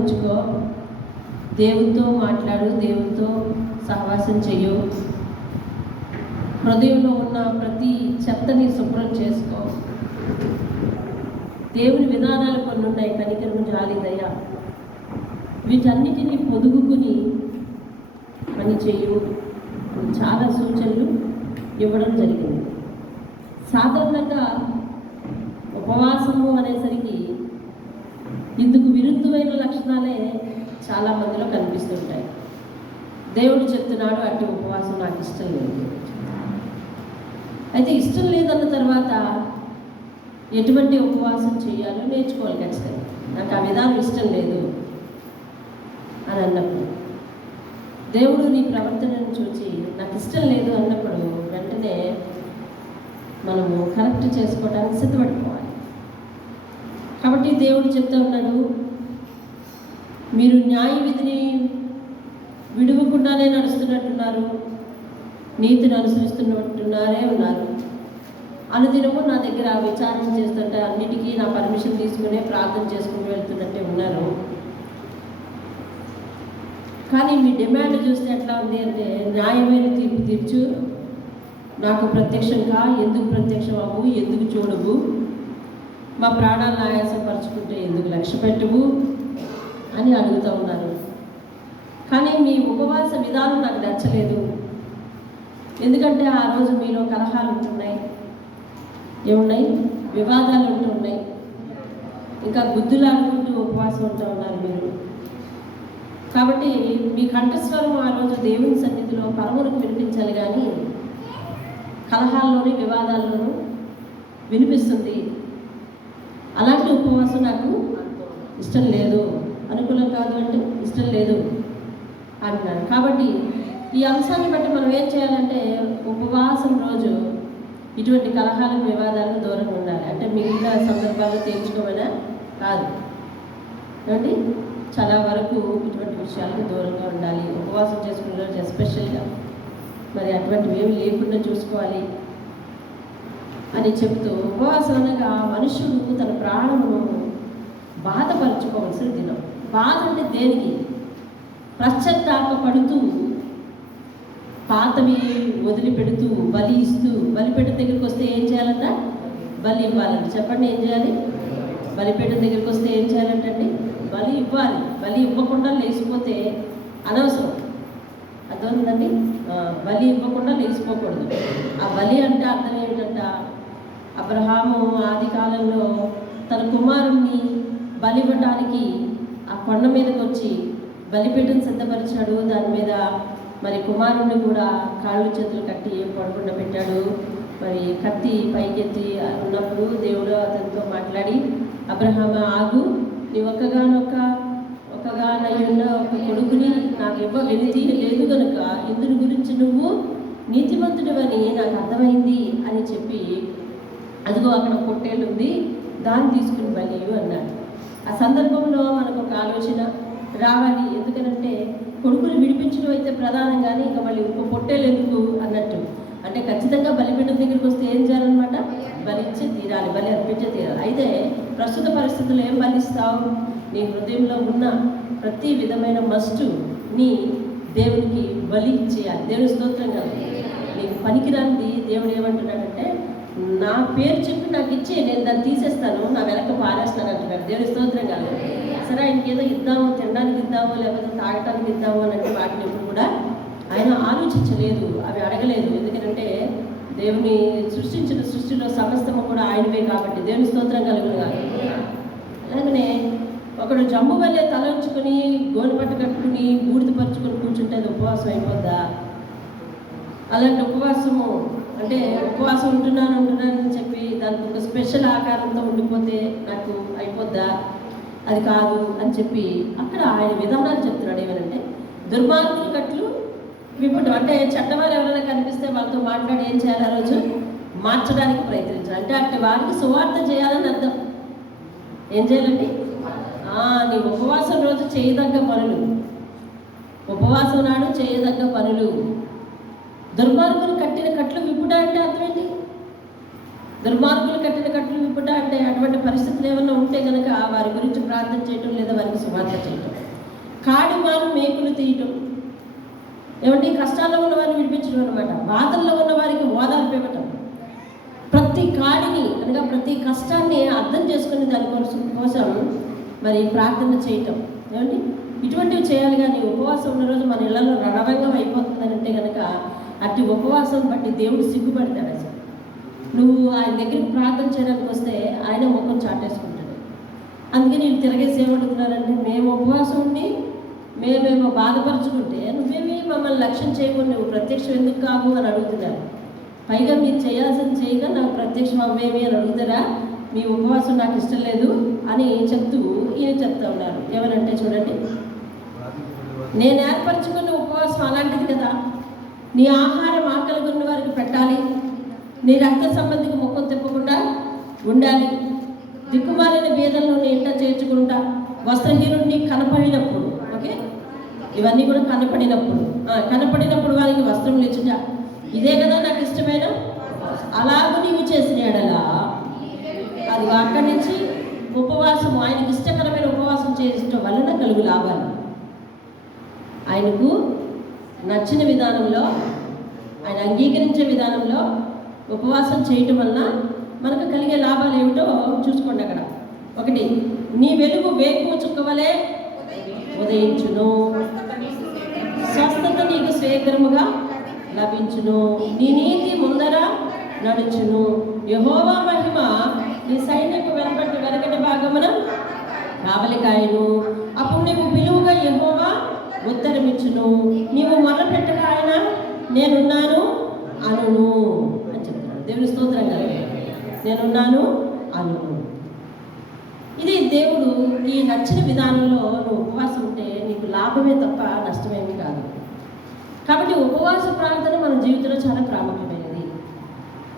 ఉంచుకో, దేవునితో మాట్లాడు, దేవునితో సహవాసం చెయ్యు, హృదయంలో ఉన్న ప్రతి చెత్తని శుభ్రం చేసుకో. దేవుని విధానాలు కొన్ని ఉన్నాయి, కనికరము, జాలి, దయ, వీటన్నిటిని పొదుగుకుని పని చెయ్యు. చాలా సూచనలు ఇవ్వడం జరిగింది. సాధారణంగా ఉపవాసము అనేసరికి ఇందుకు విరుద్ధమైన లక్షణాలే చాలా మందిలో కనిపిస్తుంటాయి. దేవుడు చెప్తున్నాడు అట్టి ఉపవాసం నాకు ఇష్టం లేదు. అయితే ఇష్టం లేదన్న తర్వాత ఎటువంటి ఉపవాసం చేయాలో నేర్చుకోవాలి ఖచ్చితంగా. నాకు ఆ విధానం ఇష్టం లేదు అని అన్నప్పుడు, దేవుడు నీ ప్రవర్తనను చూసి నాకు ఇష్టం లేదు అన్నప్పుడు వెంటనే మనము కరెక్ట్ చేసుకోవడానికి సిద్ధపడిపోవాలి. కాబట్టి దేవుడు చెప్తూ ఉన్నాడు, మీరు న్యాయ విధిని విడువకుండానే నడుస్తున్నట్టున్నారు, నీతిని అనుసరిస్తున్నట్టున్నారే ఉన్నారు. అనుదినము నా దగ్గర విచారణ చేస్తుంటే అన్నిటికీ నా పర్మిషన్ తీసుకునే ప్రార్థన చేసుకుని వెళ్తున్నట్టే ఉన్నారు. కానీ మీ డిమాండ్ చూస్తే ఎట్లా ఉంది అంటే, న్యాయమైన తీర్పు తీర్చు, నాకు ప్రత్యక్షంగా ఎందుకు ప్రత్యక్షం అవ్వు, ఎందుకు చూడవు, మా ప్రాణాలను ఆయాసపరచుకుంటే ఎందుకు లక్ష్య పెట్టవు అని అడుగుతూ ఉన్నారు. కానీ మీ ఉపవాస విధానం నాకు నచ్చలేదు. ఎందుకంటే ఆ రోజు మీలో కలహాలు ఉంటున్నాయి, ఏమున్నాయి, వివాదాలు ఉంటున్నాయి, ఇంకా గుద్దులాడుకుంటూ ఉపవాసం ఉంటూ ఉన్నారు మీరు. కాబట్టి మీ కంఠస్వరం ఆ రోజు దేవుని సన్నిధిలో పరములకు వినిపించాలి, కానీ కలహాల్లోని వివాదాల్లోనూ వినిపిస్తుంది. అలాంటి ఉపవాసం నాకు ఇష్టం లేదు, అనుకూలం కాదు అంటే ఇష్టం లేదు అంటున్నారు. కాబట్టి ఈ అంశాన్ని బట్టి మనం ఏం చేయాలంటే, ఉపవాసం రోజు ఇటువంటి కలహాలకు, వివాదాలకు దూరంగా ఉండాలి. అంటే మిగిలిన సందర్భాల్లో తేల్చుకోమైనా కాదు కాబట్టి చాలా వరకు ఇటువంటి విషయాలకు దూరంగా ఉండాలి. ఉపవాసం చేసుకునే రోజు ఎస్పెషల్గా మరి అటువంటివి ఏమి లేకుండా చూసుకోవాలి అని చెప్తూ, ఉపవాసం అనగా మనుషుడు తన ప్రాణమును బాధపరచుకోవాల్సిన దినం. బాధ అంటే దేనికి? పశ్చాత్తాపడుతూ, పాతవి వదిలిపెడుతూ, బలి ఇస్తూ. బలిపీఠం దగ్గరికి వస్తే ఏం చేయాలంట? బలి ఇవ్వాలంట. చెప్పండి, ఏం చేయాలి? బలిపీఠం దగ్గరికి వస్తే ఏం చేయాలంటండి? బలి ఇవ్వాలి. బలి ఇవ్వకుండా లేచిపోతే అనవసరం. అర్థమవుతుందండి? బలి ఇవ్వకుండా లేచిపోకూడదు. ఆ బలి అంటే అర్థం ఏమిటంట, అబ్రహాము ఆది కాలంలో తన కుమారుణ్ణి బలి ఇవ్వడానికి ఆ కొండ మీదకి వచ్చి బలిపీఠం సిద్ధపరిచాడు. దాని మీద మరి కుమారుణ్ణి కూడా కాళ్ళు చేతులు కట్టి పడకుండా పెట్టాడు. మరి కత్తి పైకెత్తి ఉన్నప్పుడు దేవుడు అతనితో మాట్లాడి, అబ్రహాము ఆగు, నీ ఒక్కగానయ్యున్న ఒక కొడుకుని నాకు ఇవ్వ వెలితి లేదు కనుక ఇందుని గురించి నువ్వు నీతిమంతుడివని నాకు అర్థమైంది అని చెప్పి, అదిగో అక్కడ పొట్టేళ్ళు ఉంది, దాన్ని తీసుకుని బలియు అన్నాడు. ఆ సందర్భంలో మనకు ఒక ఆలోచన రావాలి. ఎందుకనంటే కొడుకుని విడిపించడం అయితే ప్రధానం, కానీ ఇంకా మళ్ళీ ఇంకో పొట్టేలు ఎందుకు అన్నట్టు. అంటే ఖచ్చితంగా బలిపీఠం దగ్గరికి వస్తే ఏం చేయాలన్నమాట? బలిచ్చే తీరాలి, బలి అర్పించే తీరాలి. అయితే ప్రస్తుత పరిస్థితుల్లో ఏం బలిస్తావు? నీ హృదయంలో ఉన్న ప్రతి విధమైన మస్టుని దేవునికి బలి ఇచ్చేయాలి. దేవుని స్తోత్రం కాదు, నీకు పనికిరాంది దేవుడు ఏమంటున్నాడంటే, నా పేరు చెప్పి నాకు ఇచ్చి నేను దాన్ని తీసేస్తాను, నా వెనక పారేస్తాను అంటున్నాడు. దేవుని స్తోత్రం కాదు. సరే, ఆయనకి ఏదో ఇద్దాము, తినడానికి ఇద్దాము, లేకపోతే తాగటానికి ఇద్దాము అని అంటే వాటిని ఎప్పుడు కూడా ఆయన ఆలోచించలేదు, అవి అడగలేదు. ఎందుకంటే దేవుని సృష్టించిన సృష్టిలో సమస్తము కూడా ఆయనవే కాబట్టి. దేవుని స్తోత్రం కలుగును కాదు. అలాగనే ఒకడు జమ్ము వల్లే తల ఉంచుకొని గోనెపట్ట కట్టుకుని బూడిద పరుచుకొని కూర్చుంటే అది ఉపవాసం అయిపోద్దా? అలాంటి ఉపవాసము అంటే ఉపవాసం ఉంటున్నానని చెప్పి దానికి ఒక స్పెషల్ ఆకారంతో ఉండిపోతే నాకు అయిపోద్దా? అది కాదు అని చెప్పి అక్కడ ఆయన విధానాలు చెప్తున్నాడు. ఏమనంటే, దుర్మార్గుల కట్లు విప్పటం. అంటే చెడ్డవారు ఎవరైనా కనిపిస్తే వాళ్ళతో మాట్లాడి ఏం చేయాలి? ఆ రోజు మార్చడానికి ప్రయత్నించాలి. అంటే అట్టి వారికి సువార్త చేయాలని అర్థం. ఏం చేయాలండి? నీ ఉపవాసం రోజు చేయదగ్గ పనులు, ఉపవాసం నాడు చేయదగ్గ పనులు. దుర్మార్గులు కట్టిన కట్లు విప్పుట అంటే అర్థం ఏంటి? దుర్మార్గులు కట్టిన కట్లు విప్పుట అంటే అటువంటి పరిస్థితులు ఏమైనా ఉంటే కనుక వారి గురించి ప్రార్థన చేయటం లేదా వారికి సువార్త చేయటం. మేకులు తీయటం, ఏమంటే కష్టాల్లో ఉన్న వారిని విడిపించడం అనమాట. బాధల్లో ఉన్న వారికి ఓదార్పు ఇవ్వటం, ప్రతి కాడిని అనగా ప్రతి కష్టాన్ని అర్థం చేసుకునే కోసం మరి ప్రార్థన చేయటం. ఏమండి ఇటువంటివి చేయాలి. కానీ ఉపవాసం ఉన్న రోజు మన ఇళ్లలో రణరంగం అయిపోతుందని అంటే కనుక అట్టి ఉపవాసం బట్టి దేవుడు సిగ్గుపడతాడు. అసలు నువ్వు ఆయన దగ్గరికి ప్రార్థన చేయడానికి వస్తే ఆయన ముఖం చాటేసుకుంటాడు. అందుకే నేను తిరగేసి ఏమడుగుతున్నారంటే, మేము ఉపవాసం ఉండి మేమేమో బాధపరుచుకుంటే నువ్వేమీ మమ్మల్ని లక్ష్యం చేయకుండా నువ్వు ప్రత్యక్షం ఎందుకు కావు అని అడుగుతున్నారు. పైగా మీరు చేయాల్సింది చేయగా నాకు ప్రత్యక్షం అవ్వేమి అని అడుగుతారా? మీ ఉపవాసం నాకు ఇష్టం లేదు అని చెప్తూ ఈయన చెప్తా ఉన్నారు. ఏమనంటే చూడండి, నేను ఏర్పరచుకున్న ఉపవాసం అలాంటిది కదా. నీ ఆహారం ఆకలి ఉన్న వారికి పెట్టాలి, నీ రక్త సంబంధికి ముఖం తిప్పకుండా ఉండాలి, దిక్కుమాలిన బీదలను నీ ఇంట చేర్చుకుంటా, వస్త్రహీనుడిని కనపడినప్పుడు, ఓకే ఇవన్నీ కూడా కనపడినప్పుడు వారికి వస్త్రం ఇచ్చుట, ఇదే కదా నాకు ఇష్టమైన. అలాగూ నీవు చేసిన ఎడలా అది అక్కడి నుంచి ఉపవాసం, ఆయనకు ఇష్టకరమైన ఉపవాసం చేయడం వలన కలుగు లాభాలు, ఆయనకు నచ్చిన విధానంలో, ఆయన అంగీకరించే విధానంలో ఉపవాసం చేయటం వలన మనకు కలిగే లాభాలు ఏమిటో చూసుకోండి. అక్కడ ఒకటి, నీ వెలుగు వేకువ చుక్కవలే ఉదయించును, స్వస్థత నీకు శీఘ్రముగా లభించును, నీ నీతి ముందర నడుచును, యెహోవా మహిమ నీ సైన్యకు వెనకటి భాగమున కావలికాయను, అప్పుడు నీవు పిలువుగా యెహోవా ఉత్తరమిచ్చును, నీవు మొర్ర పెట్టగా ఆయన నేనున్నాను అనును అని చెప్తున్నాడు. దేవుని స్తోత్రం కదా, నేనున్నాను అనును. ఇది దేవుడు నీ నచ్చిన విధానంలో నువ్వు ఉపవాసం ఉంటే నీకు లాభమే తప్ప నష్టమేమీ కాదు. కాబట్టి ఉపవాస ప్రార్థన మన జీవితంలో చాలా ప్రాముఖ్యమైనది.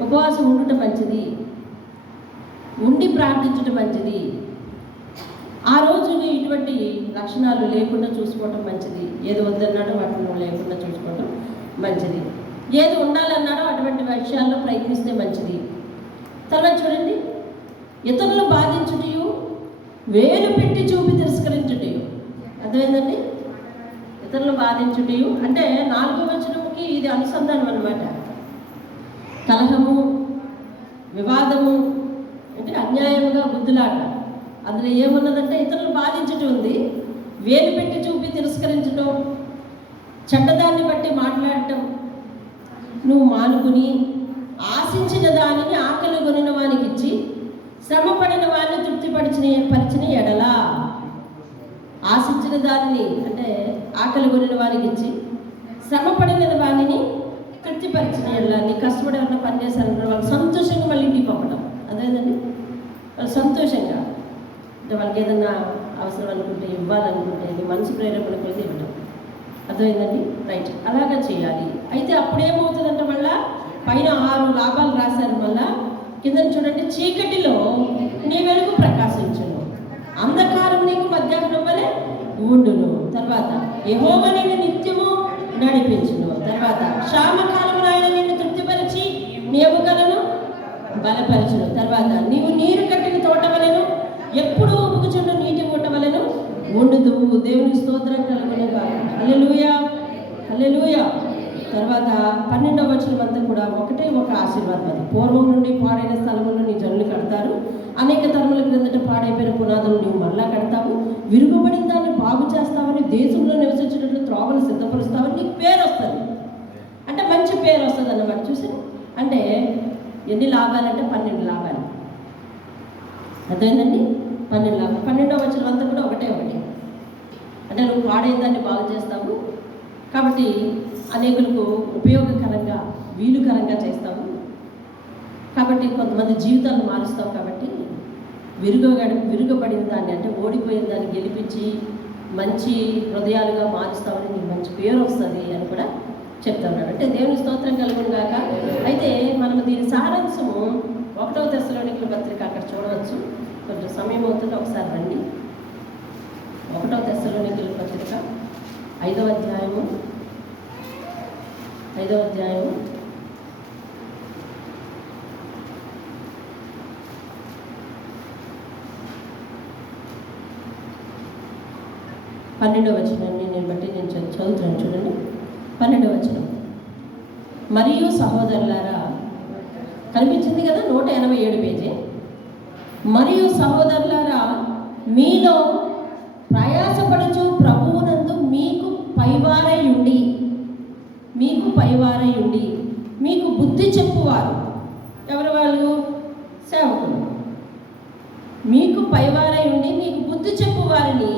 ఉపవాసం ఉండటం మంచిది, ఉండి ప్రార్థించడం మంచిది. ఆ రోజు ఇటువంటి లక్షణాలు లేకుండా చూసుకోవటం మంచిది. ఏది వద్దన్నాడో వాటిని లేకుండా చూసుకోవటం మంచిది. ఏది ఉండాలన్నాడో అటువంటి విషయాల్లో ప్రయత్నిస్తే మంచిది. తర్వాత చూడండి, ఇతరులు బాధించుటయు వేలు పెట్టి చూపి తిరస్కరించుటయు. అర్థమైందండి? ఇతరులు బాధించుటయు అంటే 4వ వచనంకి ఇది అనుసంధానం అన్నమాట. కలహము, వివాదము అంటే అన్యాయముగా బుద్ధులాట. అందులో ఏమున్నదంటే ఇతరులు బాధించటం ఉంది, వేలు పెట్టి చూపి తిరస్కరించటం, చెడ్డదాన్ని బట్టి మాట్లాడటం. నువ్వు మానుకుని ఆశించిన దానిని ఆకలి కొనిన వానికి ఇచ్చి శ్రమపడిన వారిని తృప్తిపరిచిన ఎడలా. ఆశించిన దానిని అంటే ఆకలి కొనిన వారికి ఇచ్చి శ్రమపడిన వారిని తృప్తిపరిచిన ఎడలా. నీ కష్టపడి ఉన్న పని చేశారంటే వాళ్ళు సంతోషంగా మళ్ళీ ఇంటికి పంపడం. అదేంటండి, వాళ్ళు సంతోషంగా అంటే వాళ్ళకి ఏదన్నా అవసరం అనుకుంటే, ఇవ్వాలనుకుంటే, నీ మనసు ప్రేరేపణ కొలితే ఇవ్వటం. అర్థమైందండి? రైట్, అలాగా చేయాలి. అయితే అప్పుడేమవుతుందంటే మళ్ళా పైన 6 లాభాలు రాశారు. మళ్ళా కింద చూడండి, చీకటిలో నీ వెలుగు ప్రకాశించును, అంధకారం నీకు మధ్యాహ్నం వలె ఉండును. తర్వాత యెహోవా నిన్ను నిత్యము నడిపించును. తర్వాత క్షామకాలంలో ఆయన నిన్ను తృప్తిపరిచి నీ ఎముకలను బలపరచును. తర్వాత నీవు నీరు కట్టిన తోట వలెను ఎప్పుడు ఊపుకుచుండు నీటి ఊట వలెను ఉండుదువు. దేవునికి స్తోత్రం కలుగునుగాక. హల్లెలూయా, హల్లెలూయా. తర్వాత 12వ వచనం అంతా కూడా ఒకటే ఒక ఆశీర్వాదం. అది పూర్వం నుండి పాడైన స్థలములను నీ జనులు కడతారు, అనేక తరముల క్రిందట పాడైపోయిన పునాదులు నీవు మళ్ళా కడతావు, విరుగుబడిన దాన్ని బాగు చేస్తావని, దేశంలో నివసించేటట్లు త్రోవలు సిద్ధపరుస్తావని నీకు పేరు వస్తుంది. అంటే మంచి పేరు వస్తుంది అన్నమాట. చూసారు అంటే ఎన్ని లాభాలంటే 12 లాభాలు. అర్థమైందండి? 12 లాభాలు. 12వ వచనం అంతా కూడా ఒకటే అంటే నువ్వు పాడైన దాన్ని బాగు చేస్తావు కాబట్టి అనేకులకు ఉపయోగకరంగా, వీలుకరంగా చేస్తావు కాబట్టి కొంతమంది జీవితాలను మారుస్తావు కాబట్టి విరుగబడిన దాన్ని అంటే ఓడిపోయిన దాన్ని గెలిపించి మంచి హృదయాలుగా మారుస్తామని నీకు మంచి పేరు వస్తుంది అని కూడా చెప్తున్నాడు. అంటే దేవుని స్తోత్రం కలుగునుగాక. అయితే మనం దీని సారాంశము 1వ తెస్సలోనికీయుల పత్రిక అక్కడ చూడవచ్చు. కొంచెం సమయం అవుతుంది, ఒకసారి రండి. 1వ తెస్సలోనికీయుల పత్రిక 5వ అధ్యాయము 10 12వ వచనాన్ని నేను చదువుతున్నాను చూడండి. 12వ వచనం. మరియు సహోదరులారా, కనిపించింది కదా, 187 పేజీ. మరియు సహోదరులారా, మీలో ప్రయాసపడుచు ప్రభువునందు మీకు పైవారై ఉండి మీకు బుద్ధి చెప్పువారు. ఎవరు వాళ్ళు? సేవకులు. మీకు పైవారై ఉండి మీకు బుద్ధి చెప్పువారిని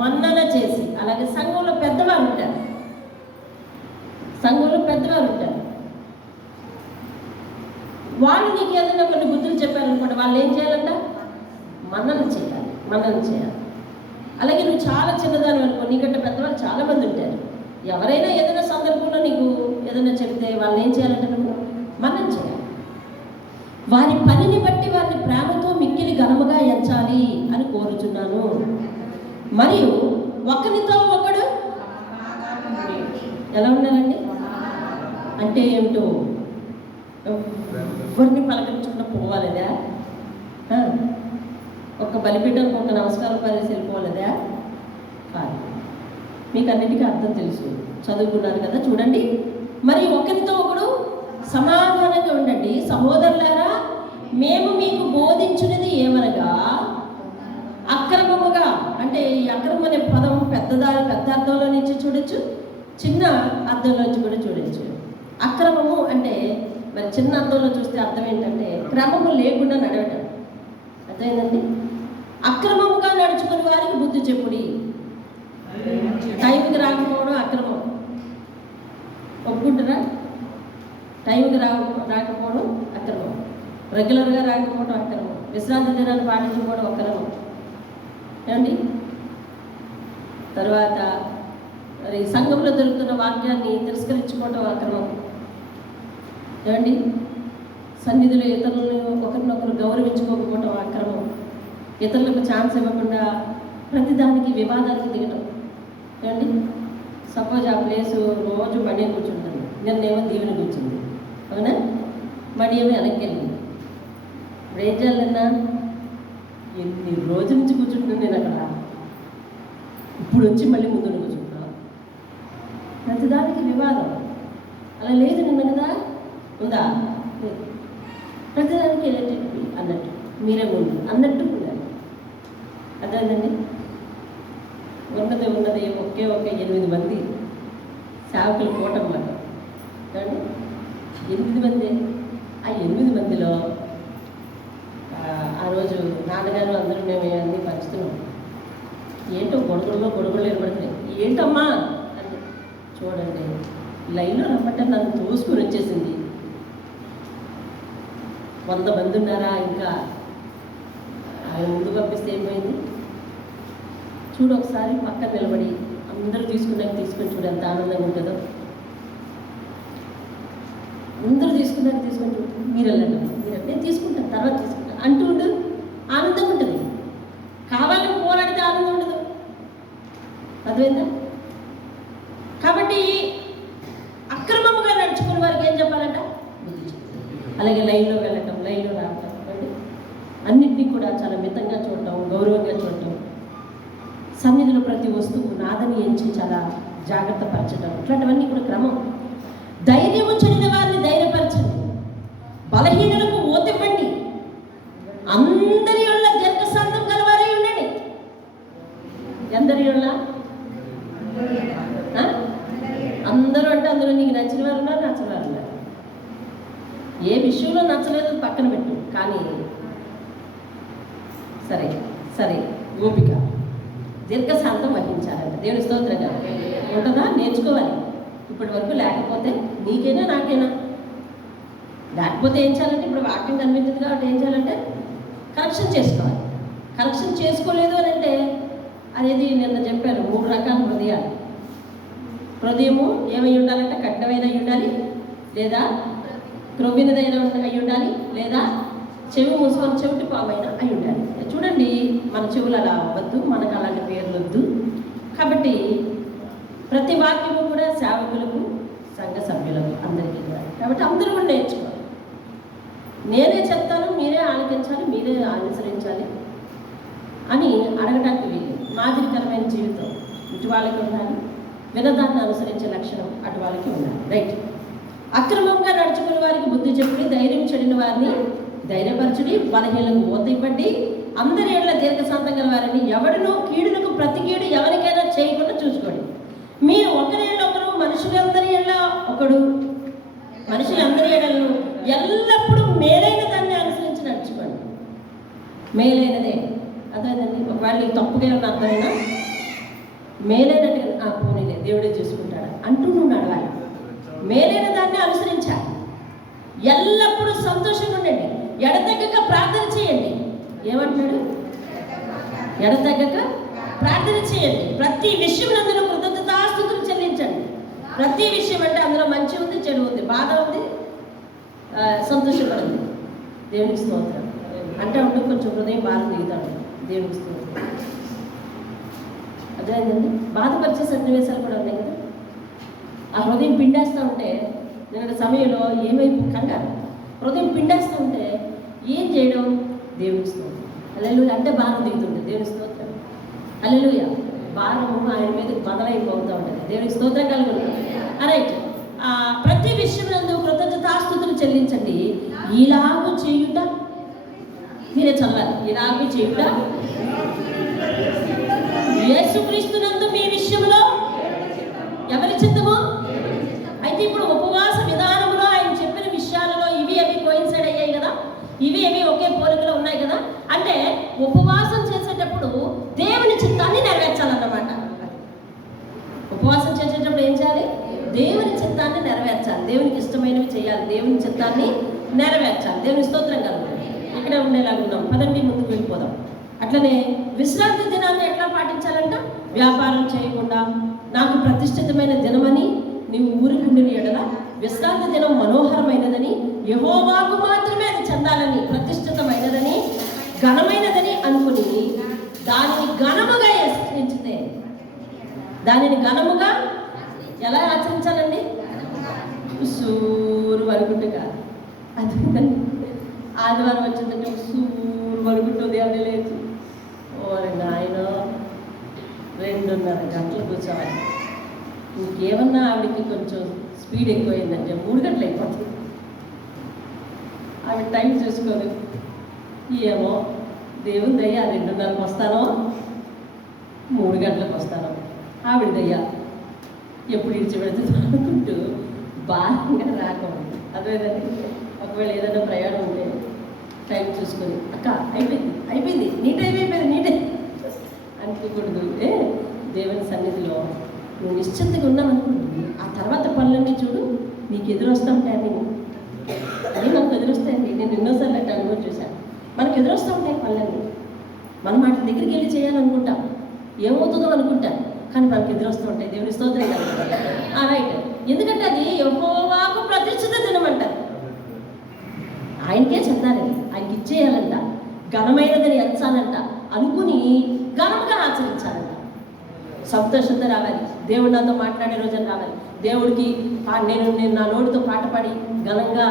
మన్నన చేసి. అలాగే సంఘంలో పెద్దవారు ఉంటారు. వాళ్ళు నీకు ఏదైనా కొన్ని బుద్ధులు చెప్పారనుకోండి, వాళ్ళు ఏం చేయాలంట? మన్నన చేయాలి. అలాగే నువ్వు చాలా చిన్నదాని అనుకో, నీకంటే పెద్దవాళ్ళు చాలామంది ఉంటారు. ఎవరైనా ఏదైనా సందర్భంలో నీకు ఏదైనా చెప్తే వాళ్ళు ఏం చేయాలంటే నువ్వు మన్నన చేయాలి. వారి పనిని బట్టి వారిని ప్రేమతో మిక్కిలి ఘనముగా ఎంచాలి అని కోరుచున్నాను. మరియు ఒకరితో ఒకడు ఎలా ఉండాలండి అంటే ఏమిటో, ఎవరిని పలకరించకుండా పోవాలదా? ఒక బలిపీఠానికి ఒక నమస్కారం పరిసి వెళ్ళిపోవాలదా? కాదు. మీకు అన్నిటికీ అర్థం తెలుసు, చదువుకున్నారు కదా. చూడండి, మరి ఒకరితో ఒకడు సమాధానంగా ఉండండి. సహోదరులారా, మేము మీకు బోధించినది ఏమనగా, అక్రమముగా, అంటే ఈ అక్రమం అనే పదం పెద్ద అర్థంలో నుంచి చూడొచ్చు, చిన్న అర్థంలో నుంచి కూడా చూడొచ్చు. అక్రమము అంటే మరి చిన్న అర్థంలో చూస్తే అర్థం ఏంటంటే క్రమము లేకుండా నడవటం. అర్థమైందండి? అక్రమముగా నడుచుకుని వారికి బుద్ధి చెప్పుడి. టైంకి రాకపోవడం అక్రమం, ఒప్పుకుంటారా? టైంకి రాకపోవడం అక్రమం, రెగ్యులర్గా రాకపోవడం అక్రమం, విశ్రాంతి దినాన్ని పాటించుకోవడం అక్రమం. ఏమండి? తర్వాత మరి సంఘంలో దొరుకుతున్న వాక్యాన్ని తిరస్కరించుకోవటం అక్రమం. ఏమండి? సన్నిధిలో ఇతరులను ఒకరినొకరు గౌరవించుకోకపోవటం అక్రమం. ఇతరులకు ఛాన్స్ ఇవ్వకుండా ప్రతిదానికి వివాదానికి దిగటం. ఏమండి? సపోజ్ ఆ ప్లేసు రోజు మడి కూర్చుంటుంది, నిన్నేమో దీవెన కూర్చుంది, అవునా? మడి ఏమో వెనక్కి వెళ్ళింది. ఇప్పుడు ఏం చేయాలన్నా, ఎన్ని రోజుల నుంచి కూర్చుంటున్నాను నేను అక్కడ, ఇప్పుడు వచ్చి మళ్ళీ ముందు కూర్చుంటున్నా. ప్రతిదానికి వివాదం. అలా లేదు నిన్న కదా, ఉందా? లేదు. ప్రతిదానికి ఏంటి అన్నట్టు, మీరే ముందు అన్నట్టు ఉండాలి. అదేనండి. ఉన్నది ఒకే 8 మంది సేవకులు కూటమాట. కానీ 8 మంది. ఆ 8 మందిలో ఆ రోజు నాన్నగారు అందరూ మేము అన్నీ పంచుతున్నాం. ఏంటో గొడుగులు ఏర్పడుతున్నాయి. ఏంటమ్మా అని చూడండి, లైన్లో రమ్మంటే నన్ను తోసుకుని వచ్చేసింది. 100 మంది ఉన్నారా, ఇంకా ఆయన ముందు పంపిస్తే ఏమైంది? చూడు ఒకసారి పక్కన నిలబడి అందరూ తీసుకుని చూడు ఎంత ఆనందంగా ఉంటుందో. అందరూ తీసుకుని చూడు, మీరు వెళ్ళండి, నేను తీసుకుంటాను, తర్వాత తీసుకుంటాను అంటూ ఉండు. ఆనందంగా ఉంటుంది. కావాలని పోరాడితే ఆనందం ఉండదు. అర్థమైందా? కాబట్టి అక్రమముగా నడుచుకునే వారికి ఏం చెప్పాలంట? బుద్ధి చెప్పాలి. అలాగే లైన్లో వెళ్ళటం, లైన్లో రావటం, అన్నింటినీ కూడా చాలా మితంగా చూడటం, గౌరవంగా చూడటం, సన్నిధిలో ప్రతి వస్తువు నాదని ఎంచి చాలా జాగ్రత్త పరచడం, ఇట్లాంటివన్నీ కూడా క్రమం. ధైర్యము చెందిన వారిని ధైర్యపరచండి, బలహీనులకు ఓతివ్వండి, అందరి వల్ల దీర్ఘశాంతం గలవారై ఉండండి. అందరి వల్ల అందరూ అంటే అందులో నీకు నచ్చిన వారు ఉన్నారు, నచ్చిన వారు ఉన్నారు. ఏ విషయంలో నచ్చలేదు పక్కన పెట్టు, కానీ సరే ఓపిక, దీర్ఘశాంతం వహించాలంట. దేవుని స్తోత్రంగా ఉంటుందా? నేర్చుకోవాలి. ఇప్పటి వరకు లేకపోతే నీకైనా నాకైనా లేకపోతే ఏం చేయాలంటే, ఇప్పుడు వాక్యం కనిపించింది కాబట్టి ఏం చేయాలంటే కరెక్షన్ చేసుకోవాలి. కరెక్షన్ చేసుకోలేదు అని అంటే అనేది నిన్న చెప్పారు, 3 రకాల హృదయాలు. హృదయము ఏమై ఉండాలంటే కఠినమైన అయి ఉండాలి, లేదా క్రొవ్వినదైన అయి ఉండాలి, లేదా చెవి మూసుకొని చెవిటి పామైన అయి ఉండాలి. చూడండి, మన చెవులు అలా అవ్వద్దు, మనకు అలాంటి పేర్లు వద్దు. కాబట్టి ప్రతి వాక్యము కూడా సేవకులకు, సంఘ సభ్యులకు, అందరికీ కూడా. కాబట్టి అందరూ కూడా నేర్చుకోవాలి. నేనే చెప్తాను, మీరే ఆలకించాలి, మీరే అనుసరించాలి అని అడగటానికి వీలు. మాదిరికరమైన జీవితం ఇటు వాళ్ళకి ఉండాలి, వినదాన్ని అనుసరించే లక్షణం అటు వాళ్ళకి ఉండాలి. రైట్. అక్రమంగా నడుచుకునే వారికి బుద్ధి చెప్పి ధైర్యం చెడిన వారిని ధైర్యపరచుడి, బలహీనలకు ఓత ఇవ్వండి, అందరి ఏళ్ల దీర్ఘశాంతం గల వారిని ఎవరినో కీడులకు ప్రతి కీడు ఎవరికైనా చేయకుండా చూసుకోండి. మీరు ఒకరి ఏళ్ళ ఒకరు, మనుషులందరి ఏళ్ళ ఒకడు, మనుషులందరి ఏళ్ళను ఎల్లప్పుడూ మేలైన దాన్ని అనుసరించి నడుచుకోండి. మేలైనదే అర్థమైందండి. ఒకవేళ నీకు తప్పుగా ఉన్న అర్థమైనా మేలైనట్టుగా పోనీలే దేవుడే చూసుకుంటాడు అంటూ నువ్వు నడవాలి. మేలైన దాన్ని అనుసరించాలి. ఎల్లప్పుడూ సంతోషంగా ఉండండి, ఎడతెగక ప్రార్థన చేయండి. ఏమంటున్నాడు? ఎడతెగక ప్రార్థన చేయండి. ప్రతి విషయం అందులో కృతజ్ఞతాస్తుతులు చెల్లించండి. ప్రతి విషయం అంటే అందులో మంచి ఉంది, చెడు ఉంది, బాధ ఉంది, సంతోషపడింది. దేవునికి స్తోత్రం అంటే ఉంటే కొంచెం హృదయం బాధ దిగుతాడు. దేవునికి స్తోత్రం. అర్థమైందండి. బాధపరిచే సన్నివేశాలు కూడా ఉన్నాయి కదా. ఆ హృదయం పిండేస్తూ ఉంటే నిన్న సమయంలో ఏమైపు కంగారు హృదయం పిండేస్తూ ఉంటే ఏం చేయడం? దేవునికి స్తోత్రం. హల్లెలూయా అంటే భారం దిగుతుంటుంది. దేవునికి స్తోత్రం. హల్లెలూయా. భారము ఆయన మీద బదలైపోతూ ఉంటుంది. దేవునికి స్తోత్రం కలుగుతుంది. రైట్. ప్రతి విషయంలో కృతజ్ఞతాస్తుతులు చెల్లించండి. ఇలాగూ చేయుట, మీరే చదవాలి. ఇలాగూ చేయుట యేసుక్రీస్తునందు మీ విషయంలో ఎవరి చిత్తమో. అయితే ఇప్పుడు ఉపవాస విధానంలో ఆయన చెప్పిన విషయాలలో ఇవి అవి కోయిన్సైడ్ అయ్యాయి కదా, ఇవి అవి ఒకే పోలికలో ఉన్నాయి కదా. అంటే ఉపవాసం చేసేటప్పుడు దేవుని చిత్తాన్ని నెరవేర్చాలన్నమాట. ఉపవాసం చేసేటప్పుడు ఏం చేయాలి? దేవుని చిత్తాన్ని నెరవేర్చాలి. దేవునికి ఇష్టమైనవి చేయాలి. దేవుని చిత్తాన్ని నెరవేర్చాలి. దేవుని స్తోత్రం కలుగుతుంది. ఇక్కడే ఉండేలాగా ఉన్నాం. పదండి ముందుకు వెళ్ళిపోదాం. అట్లనే విశ్రాంతి దినాన్ని ఎట్లా పాటించాలంట? వ్యాపారం చేయకుండా నాకు ప్రతిష్ఠితమైన దినమని నీవు ఊరికి ఎడల విశ్రాంతి దినం మనోహరమైనదని, యెహోవాకు మాత్రమే అది చెందాలని, ప్రతిష్ఠితమైనదని, ఘనమైనదని అనుకుని దానిని ఘనముగా ఆచరించితే, దానిని ఘనముగా ఎలా ఆచరించాలండి? సూరు వరకుంటే కాదు. అది ఆదివారం వచ్చిందంటే సూరు వరకుంటుంది. అది లేదు. ఓరే నాయన 2:30 గంటలు కూర్చోవాలి. ఇంకేమన్నా ఆవిడకి కొంచెం స్పీడ్ ఎక్కువైందంటే 3 గంటలు అయిపోతుంది. ఆవిడ టైం చూసుకోదు. ఏమో దేవుని దయ్యా 2:30కి వస్తానో 3 గంటలకు వస్తానో, ఆవిడ దయ్యా ఎప్పుడు ఇడిచిపెడుతుందో అనుకుంటూ బాగా రాకూడదు. అదేదండి. ఒకవేళ ఏదైనా ప్రయాణం ఉంటే టైం చూసుకొని అక్క అయిపోయింది నీ టైం అయిపోయింది అనుకోకూడదు. దేవుని సన్నిధిలో నువ్వు నిశ్చింతగా ఉన్నామనుకుంటుంది. ఆ తర్వాత పనులన్నీ చూడు నీకు ఎదురొస్తూ ఉంటాయి. అవి మనకు ఎదురొస్తాయండి. నేను ఎన్నోసార్లు అంటే అనుభవం చూశాను. మనకు ఎదురొస్తూ ఉంటాయి పనులన్నీ. మనం వాటి దగ్గరికి వెళ్ళి చేయాలనుకుంటాం, ఏమవుతుందో అనుకుంటాం, కానీ మనకు ఎదురొస్తూ ఉంటాయి. దేవుని స్తోత్రం కలుగుతుంది. రైట్. ఎందుకంటే అది యెహోవాకు ప్రతిష్ఠిత దినం అంటారు. ఆయనకే చెందాలని, ఆయనకి ఇచ్చేయాలంట, ఘనమైనదని ఎంచాలంట, అనుకుని ఘనంగా ఆచరించాలంట. సంతోషంతో రావాలి. దేవుడు నాతో మాట్లాడే రోజున రావాలి. దేవుడికి నేను నా నోటితో పాట పాడి ఘనంగా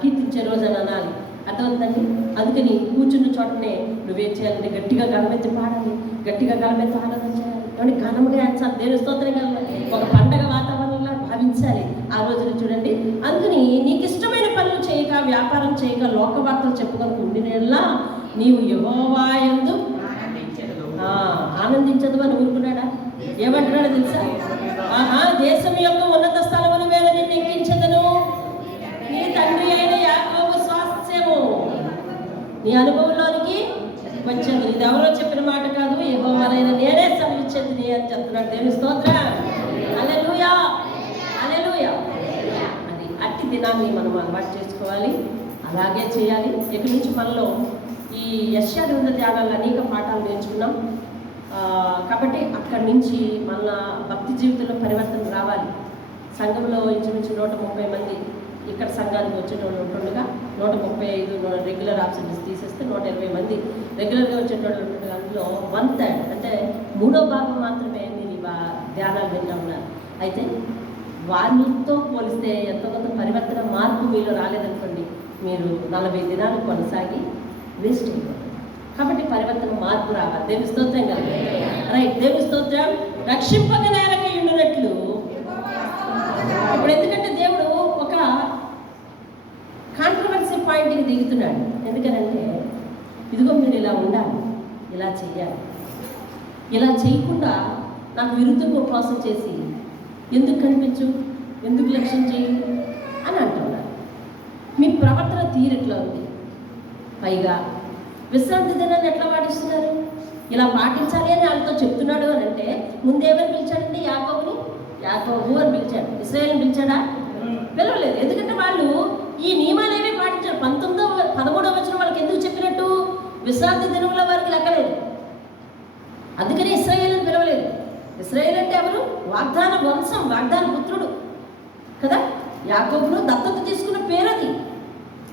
కీర్తించే రోజున అనాలి. అర్థమవుతుందండి. అందుకని కూర్చున్న చోటనే నువ్వేం చేయాలంటే గట్టిగా గలమెత్తి పాడాలి, గట్టిగా గలమెత్తి ఆనందం చేయాలి, కాబట్టి ఘనంగా ఎంచాలి. దేవుని స్తోత్రం కలగాలి. ఒక పండగ వాతావరణంలో భావించాలి ఆ రోజున. చూడండి, అందుకని నీకు ఇష్టమైన పనులు చేయక, వ్యాపారం చేయక, లోకవార్తలు చెప్పుకొని ఉండినలా నీవు యెహోవా యందు ఆనందించదు అని ఊరుకున్నాడా? ఏమంటున్నాడో తెలుసా? దేశం యొక్క ఉన్నత స్థలమును మీద నిన్ను ఎక్కించదను, నీ తండ్రి అయిన యాకోబు స్వాస్థ్యము నీ అనుభవంలోనికి వచ్చేది. ఇది ఎవరో చెప్పిన మాట కాదు, యెహోవానైన నేనే సెలవిచ్చేది అని చెప్తున్నాడు. దేవుని స్తోత్రం. హల్లెలూయా, హల్లెలూయా. అది అట్టి దినాన్ని మనం అలవాటు చేసుకోవాలి, అలాగే చేయాలి. ఇక నుంచి మనలో ఈ యెషయా గ్రంథ ధ్యానాల్లో అనేక పాఠాలు నేర్చుకున్నాం. కాబట్టి అక్కడి నుంచి మళ్ళా భక్తి జీవితంలో పరివర్తన రావాలి. సంఘంలో ఇంచుమించు 130 మంది ఇక్కడ సంఘానికి వచ్చేటోళ్ళు ఉంటుండగా 135 రెగ్యులర్ ఆబ్సెంట్స్ తీసేస్తే 120 మంది రెగ్యులర్గా వచ్చేటోళ్ళు ఉంటుండగా అందులో 1/3 అంటే 3వ భాగం మాత్రమే నేను ధ్యానాలు వింటా ఉన్నాను. అయితే వారితో పోలిస్తే ఎంతో కొంత పరివర్తన మార్పు మీలో రాలేదనుకోండి, మీరు 40 దినాలు కొనసాగి వేస్ట్ అయిపోతుంది. కాబట్టి పరివర్తన మార్పు రావాలి. దేవుని స్తోత్రం కదా. రైట్. దేవుని స్తోత్రం. రక్షింపక నేరక ఉండునట్లు. ఇప్పుడు ఎందుకంటే దేవుడు ఒక కాంట్రవర్సీ పాయింట్కి దిగుతున్నాడు. ఎందుకనంటే ఇదిగో మీరు ఇలా ఉండాలి, ఇలా చెయ్యాలి, ఇలా చేయకుండా నాకు విరుద్ధంగా ఉపవాసం చేసి ఎందుకు కనిపించు, ఎందుకు లక్ష్యం చేయు అని అంటున్నారు. మీ ప్రవర్తన తీరెట్లా ఉంది. పైగా విశ్రాంతి దినాన్ని ఎట్లా పాటిస్తున్నారు? ఇలా పాటించాలి అని వాళ్ళతో చెప్తున్నాడు అని అంటే ముందేమని పిలిచాడండి? యాకోబుని యాకోబు అని పిలిచాడు. ఇశ్రాయేలుని పిలిచాడా? పిలవలేదు. ఎందుకంటే వాళ్ళు ఈ నియమాలు ఏమీ పాటించారు. 13వ వచనం వాళ్ళకి ఎందుకు చెప్పినట్టు? విశ్రాంతి దినంలో వారికి లెక్కలేదు. అందుకని ఇశ్రాయేలుని పిలవలేదు. ఇశ్రాయేలు అంటే ఎవరు? వాగ్దాన వంశం, వాగ్దాన పుత్రుడు కదా. యాకోబును దత్తత తీసుకున్న పేరు అది.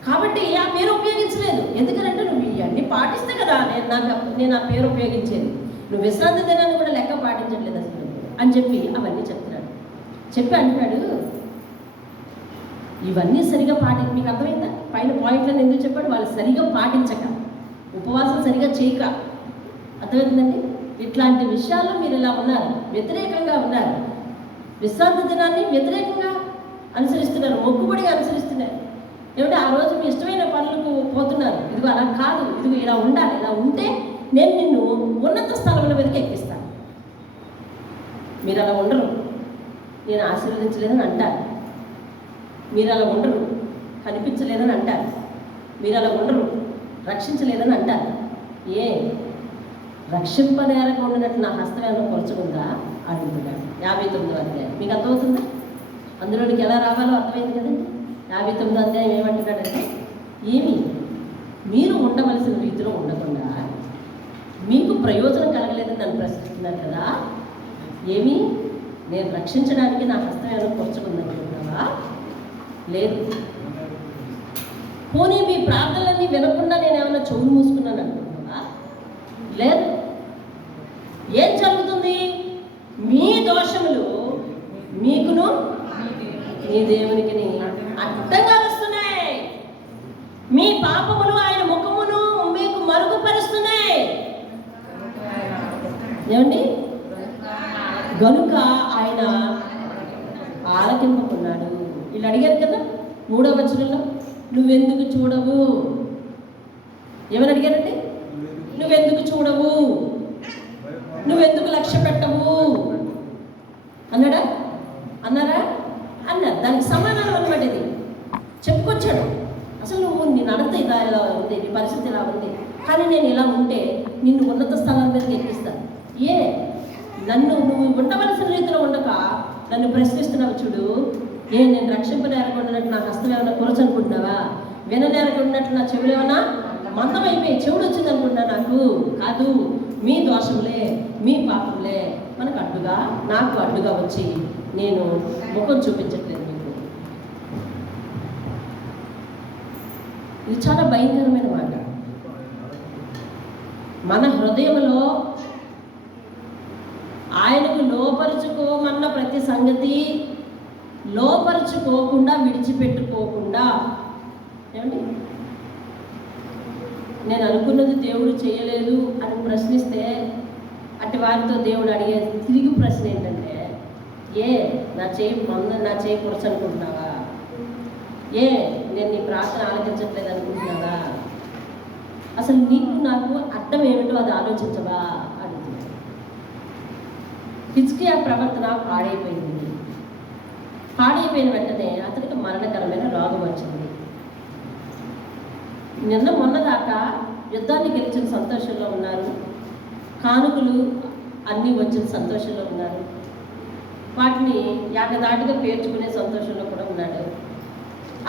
కాబట్టి ఆ పేరు ఉపయోగించలేదు. ఎందుకంటే నువ్వు ఇవన్నీ పాటిస్తే కదా నేను ఆ పేరు ఉపయోగించేది. నువ్వు విశ్రాంతి దినాన్ని కూడా లెక్క పాటించట్లేదు అసలు అని చెప్పి అవన్నీ చెప్తున్నాడు. చెప్పి అంటున్నాడు ఇవన్నీ సరిగా మీకు అర్థమైందా? పైన పాయింట్లను ఎందుకు చెప్పాడు? వాళ్ళు సరిగా పాటించక, ఉపవాసం సరిగా చేయక. అర్థమైందండి? ఇట్లాంటి విషయాల్లో మీరు ఇలా ఉన్నారు, వ్యతిరేకంగా ఉన్నారు. విశ్రాంతి దినాన్ని వ్యతిరేకంగా అనుసరిస్తున్నారు, మొక్కుబడిగా అనుసరిస్తున్నారు. ఏమంటే ఆ రోజు మీ ఇష్టమైన పనులకు పోతున్నారు. ఇదిగో అలా కాదు, ఇదిగో ఇలా ఉండాలి, ఇలా ఉంటే నేను నిన్ను ఉన్నత స్థలముల మీదకి ఎక్కిస్తాను. మీరు అలా ఉండరు, నేను ఆశీర్వదించలేదని అంటారు. మీరు అలా ఉండరు, కనిపించలేదని అంటారు. మీరు అలా ఉండరు, రక్షించలేదని అంటారు. ఏ రక్షింపనేరక ఉండినట్లు నా హస్తం ఏమైనా పొరచుకుందా అడుగుతున్నాడు. 59వ అధ్యాయం మీకు అర్థమవుతుందా? అందులోనికి ఎలా రావాలో అర్థమైంది కదండి. 59వ అధ్యాయం ఏమంటున్నాడంటే మీరు ఉండవలసిన రీతిలో ఉండకుండా మీకు ప్రయోజనం కలగలేదని నన్ను ప్రశ్నిస్తున్నారు కదా. నేను రక్షించడానికి నా హస్తం ఏమైనా పొరచుకుందనుకుంటున్నావా? లేదు. పోనీ మీ ప్రార్థనలన్నీ వినకుండా నేను ఏమైనా చెవులు మూసుకున్నాను అనుకుంటున్నావా? లేదు. ఏం జరుగుతుంది? మీ దోషములు మీకును మీ దేవునికి అడ్డంగా వస్తున్నాయి. మీ పాపములు ఆయన ముఖమును మీకు మరుగుపరుస్తున్నాయి. ఏమండి? గనుక ఆయన ఆలకింపకున్నాడు. వీళ్ళు అడిగారు కదా 3వ వచనంలో, నువ్వెందుకు చూడవు? ఏమని అడిగారండి? నువ్వెందుకు చూడవు, నువ్వెందుకు లక్ష్య పెట్టవు అన్నారా? అన్నారు. దానికి సమాధానం అన్నమాట ఇది చెప్పుకొచ్చాడు. అసలు నువ్వు నీ నడత ఇలా ఉంది, నీ పరిస్థితి ఇలా ఉంది, కానీ నేను ఇలా ఉంటే నిన్ను ఉన్నత స్థలం మీదకి ఎక్కిస్తాను. నువ్వు ఉండవలసిన రీతిలో ఉండక నన్ను ప్రశ్నిస్తున్నావు చూడు. నేను రక్షింపనేరకుండానట్టు నా హస్తం ఏమైనా కొరచు అనుకుంటున్నావా? విననేరకుండానట్టు నా చెవులు ఏమైనా మందం అయిపోయి చెవుడు వచ్చింది అనుకుంటున్నా? నాకు కాదు, మీ దోషములే, మీ పాపములే నాకు అడ్డుగా వచ్చి నేను ముఖం చూపించట్లేదు మీకు. ఇది చాలా భయంకరమైన మాట. మన హృదయంలో ఆయనకు లోపరుచుకోమన్న ప్రతి సంగతి లోపరుచుకోకుండా, విడిచిపెట్టుకోకుండా, ఏమండి నేను అనుకున్నది దేవుడు చేయలేదు అని ప్రశ్నిస్తే అటు వారితో దేవుడు అడిగే తిరిగి ప్రశ్న ఏంటంటే, నా చేయి పొరచు అనుకుంటున్నావా? నేను నీ ప్రార్థన ఆలకించట్లేదు అనుకుంటున్నావా? అసలు నీకు నాకు అర్థం ఏమిటో అది ఆలోచించవా అడుగుతున్నాడు. హిజ్కియా ప్రవర్తన పాడైపోయింది. పాడైపోయిన వెంటనే అతనికి మరణకరమైన రోగం వచ్చింది. మొన్నదాకా యుద్ధాన్ని గెలిచిన సంతోషంలో ఉన్నారు, కానుకలు అన్నీ వచ్చిన సంతోషంలో ఉన్నారు, వాటిని యాగదాటిగా పేర్చుకునే సంతోషంలో కూడా ఉన్నాడు.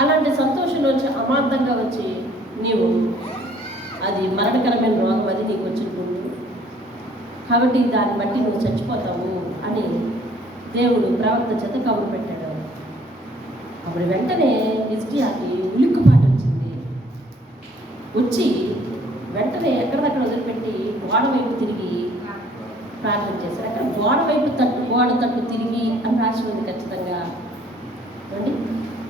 అలాంటి సంతోషంలో వచ్చి అమాంతంగా వచ్చి నీవు అది మరణకరమైన రోగం, అది నీకు వచ్చినప్పుడు కాబట్టి దాన్ని బట్టి నువ్వు చచ్చిపోతావు అని దేవుడు ప్రవక్త చేత కబురు పెట్టాడు. అప్పుడు వెంటనే హిజ్కియాకి ఉలిక్కుపాటు వచ్చి వెంటనే ఎక్కడదక్కడ వదిలిపెట్టి గోడ వైపు తిరిగి ప్రార్థన చేశారు. అక్కడ గోడ తట్టు తిరిగి అని రాసి ఉంది ఖచ్చితంగా. అండి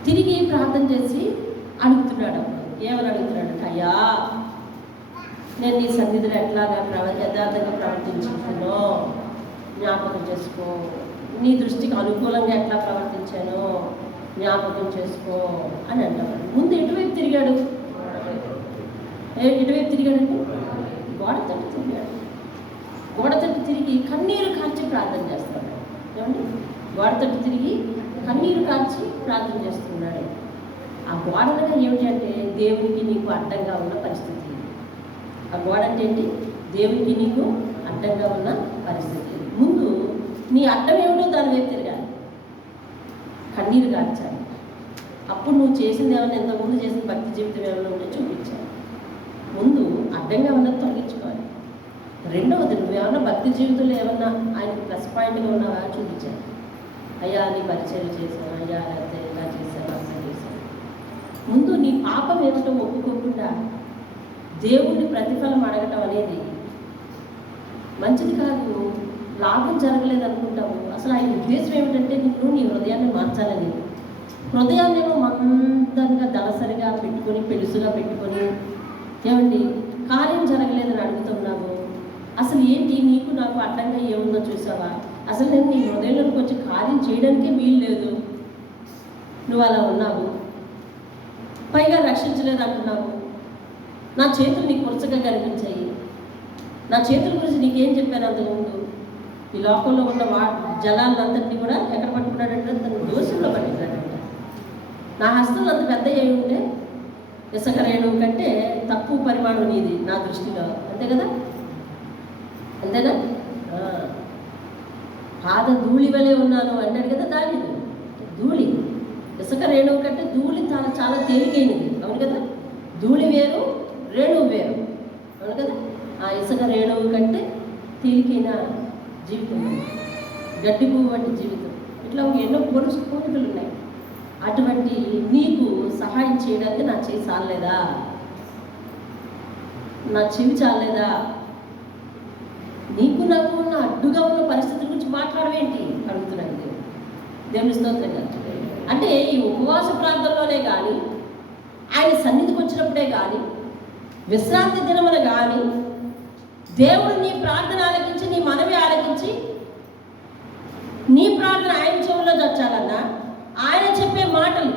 తిరిగి ప్రార్థన చేసి అడుగుతున్నాడు. అప్పుడు ఏమని అడుగుతున్నాడు? అయ్యా, నేను నీ సన్నిధిలో ఎట్లాగా యథార్థంగా ప్రవర్తించుకున్నాను, జ్ఞాపకం చేసుకో, నీ దృష్టికి అనుకూలంగా ఎట్లా ప్రవర్తించానో జ్ఞాపకం చేసుకో అని అంటాడు. ముందు ఎటువైపు తిరిగాడు? ఎటువైపు తిరిగాడంటే గోడ తట్టు తిరిగాడు. గోడ తట్టు తిరిగి కన్నీరు కార్చి ప్రార్థన చేస్తున్నాడు. ఏమండి? గోడ తట్టు తిరిగి కన్నీరు కార్చి ప్రార్థన చేస్తున్నాడు. ఆ గోడ అనగా ఏమిటి అంటే దేవునికి నీకు అడ్డంగా ఉన్న పరిస్థితి. ఆ గోడ అంటే ఏంటి? దేవునికి నీకు అడ్డంగా ఉన్న పరిస్థితి. ముందు నీ అడ్డం ఏమిటో దాని వైపు తిరగాలి, కన్నీరు కార్చాలి. అప్పుడు నువ్వు చేసింది ఏమైనా, ఇంతకుముందు చేసిన భక్తి జీవితం ఏమైనా ఉంటే చూపించాలి. ముందు అడ్డంగా ఉన్నది తొలగించుకోవాలి. రెండవది, నువ్వేమన్నా భక్తి జీవితంలో ఏమన్నా ఆయనకి ప్లస్ పాయింట్గా ఉన్నావా చూపించాలి. అయ్యా నీ పరిచయం చేశాను, అయ్యా లేకపోతే ఇలా చేశాను, అలా చేశాను. ముందు నీ పాపం ఏమిటో ఒప్పుకోకుండా దేవుణ్ణి ప్రతిఫలం అడగటం అనేది మంచిది కాదు. లాభం జరగలేదు అనుకుంటాము. అసలు ఆయన ఉద్దేశం ఏమిటంటే నిన్ను నీ హృదయాన్ని మార్చాలని. హృదయాన్నేమో మందంగా దళసరిగా పెట్టుకొని, పెలుసుగా పెట్టుకొని, ఏమండి కార్యం జరగలేదని అడుగుతున్నాము. అసలు ఏంటి నీకు నాకు అడ్డంగా ఏముందో చూసావా? అసలు నేను నీ హృదయంలోకి వచ్చి కార్యం చేయడానికే వీలు లేదు. నువ్వు అలా ఉన్నావు, పైగా రక్షించలేదు అంటున్నావు. నా చేతులు నీకు వరుసగా కనిపించాయి. నా చేతుల గురించి నీకేం చెప్పాను అంతకుముందు? ఈ లోకంలో ఉన్న జలాలందరినీ కూడా ఎక్కడ పట్టుకున్నాడంటే తన దోషంలో పట్టుకున్నాడంట. నా హస్తంలో అంత పెద్ద అయి ఉంటే ఇసుక రేణువు కంటే తక్కువ పరిమాణం నీది నా దృష్టిలో, అంతే కదా? అంతేనా? పాద ధూళి వలె ఉన్నాను అన్నాడు కదా దావీదు. ధూళి, ఇసుక రేణువు కంటే ధూళి చాలా చాలా తేలికైనది, అవును కదా? ధూళి వేరు, రేణువు వేరు, అవును కదా? ఆ ఇసుక రేణువు కంటే తేలికైన జీవితం, గడ్డి పువ్వు వంటి జీవితం. ఇట్లా ఎన్నో కోరికలు ఉన్నాయి. అటువంటి నీకు సహాయం చేయడానికి నా చేయి చాలేదా? నా చెవి చాలేదా? నీకు నాకు ఉన్న అడ్డుగా ఉన్న పరిస్థితుల గురించి మాట్లాడవేంటి అడుగుతున్నాను. దేవుని స్తోత్రం గారు. అంటే ఈ ఉపవాస ప్రాంతంలోనే కానీ, ఆయన సన్నిధికి వచ్చినప్పుడే కానీ, విశ్రాంతి దినములు కానీ, దేవుడు నీ ప్రార్థన ఆలకించి, నీ మనవి ఆలకించి, నీ ప్రార్థన ఆయన చెవుల్లో చచ్చాలన్నా, ఆయన చెప్పే మాటలు,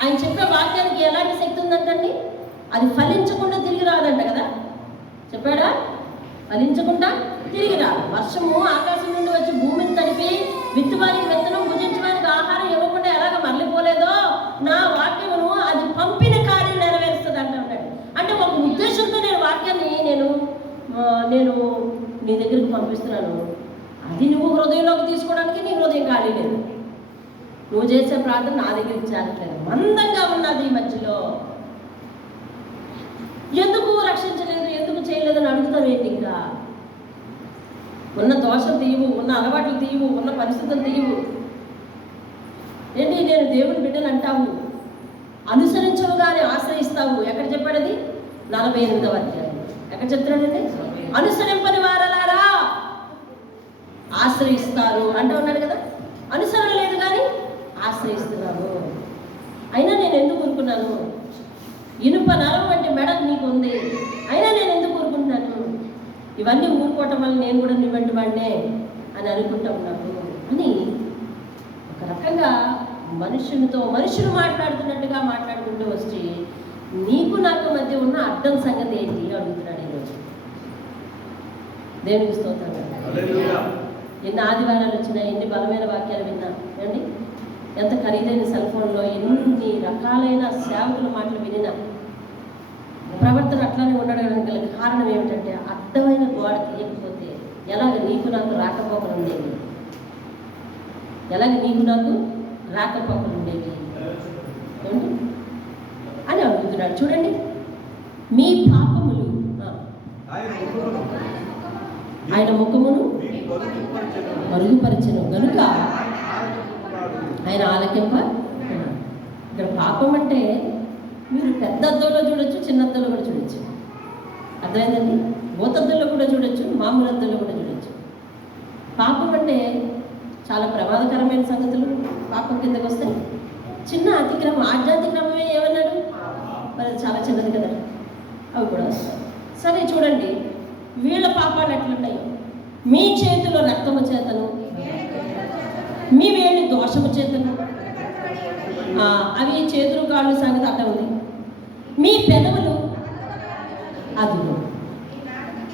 ఆయన చెప్పే వాక్యానికి ఎలాంటి శక్తి ఉందంటండి? అది ఫలించకుండా తిరిగి రాదంట కదా, చెప్పాడా? ఫలించకుండా తిరిగి రాదు. వర్షము ఆకాశం నుండి వచ్చి భూమిని తడిపి విత్తువానికి విత్తనం, భుజించడానికి ఆహారం ఇవ్వకుండా ఎలాగ మరలిపోలేదో, నా వాక్యమును అది పంపిన కార్యం నెరవేరుస్తుంది అంటున్నాడు. అంటే ఒక ఉద్దేశంతో నేను వాక్యాన్ని నేను నీ దగ్గరికి పంపిస్తున్నాను. అది నువ్వు హృదయంలోకి తీసుకోవడానికి నీ హృదయం ఖాళీ లేదు. నువ్వు చేసే ప్రార్థన నా దగ్గరికి చేరట్లేదు, మందంగా ఉన్నది ఈ మధ్యలో. ఎందుకు రక్షించలేదు, ఎందుకు చేయలేదు అని అడుగుతావు ఏంటి? ఇంకా ఉన్న దోషం తీయవు, ఉన్న అలవాట్లు తీయవు, ఉన్న పరిస్థితులు తీయవు. ఏంటి నేను దేవుని బిడ్డలు అంటావు, అనుసరించవు కానీ ఆశ్రయిస్తావు. ఎక్కడ చెప్పాడది? 48వ అధ్యాయం. ఎక్కడ చెప్తున్నాడండి? అనుసరింపని వారలారా ఆశ్రయిస్తారు అంటూ ఉన్నాడు కదా. అనుసరణ లేదు కానీ ఆశ్రయిస్తున్నాను. అయినా నేను ఎందుకు ఊరుకున్నాను? ఇనుప నరం వంటి మెడ నీకు ఉంది, అయినా నేను ఎందుకు ఊరుకుంటున్నాను? ఇవన్నీ ఊరుకోవటం వల్ల నేను కూడా నివ్వంటి వాడినే అని అనుకుంటా ఉన్నాను అని ఒక రకంగా మనుషులు మాట్లాడుతున్నట్టుగా మాట్లాడుకుంటూ వచ్చి, నీకు నాకు మధ్య ఉన్న అడ్డం సంగతి ఏంటి అడుగుతున్నాడు ఈరోజు. దేవునికి స్తోత్రం. ఎన్ని ఆదివారాలు వచ్చినా, ఎన్ని బలమైన వాక్యాలు విన్నా, ఏమండి ఎంత ఖరీదైన సెల్ ఫోన్లో ఎన్ని రకాలైన సేవకుల మాటలు వినినా ప్రవర్తన అట్లానే ఉండడానికి గల కారణం ఏమిటంటే, అడ్డమైన గోడ తీయకపోతే ఎలాగ నీకు నాకు రాకపోకలు ఉండేవి, ఏమిటి అని అడుగుతున్నాడు. చూడండి, మీ పాపములు ఆయన ముఖమును మరుగుపరిచెను గనుక ఆయన ఆలకింప. ఇక్కడ పాపం అంటే మీరు పెద్ద అద్దంలో చూడొచ్చు, చిన్న అద్దంలో కూడా చూడొచ్చు. అర్థమైందండి? భూతద్దంలో కూడా చూడొచ్చు, మామూలు అద్దంలో కూడా చూడొచ్చు. పాపం అంటే చాలా ప్రమాదకరమైన సంగతులు పాపం కిందకు వస్తాయి. చిన్న అతిక్రమం, ఆధ్యాత్మిక్రమమే ఏమన్నాడు మరి, చాలా చిన్నది కదా, అవి కూడా వస్తాయి. సరే చూడండి వీళ్ళ పాపాలు ఎట్లుంటాయో. మీ చేతిలో రక్తము చేతను, మీ వేళ్ళు దోషము చేతను. అవి చేతులు కాళ్ళు సంగతి అట్ట ఉంది. మీ పెదవులు అదిగో.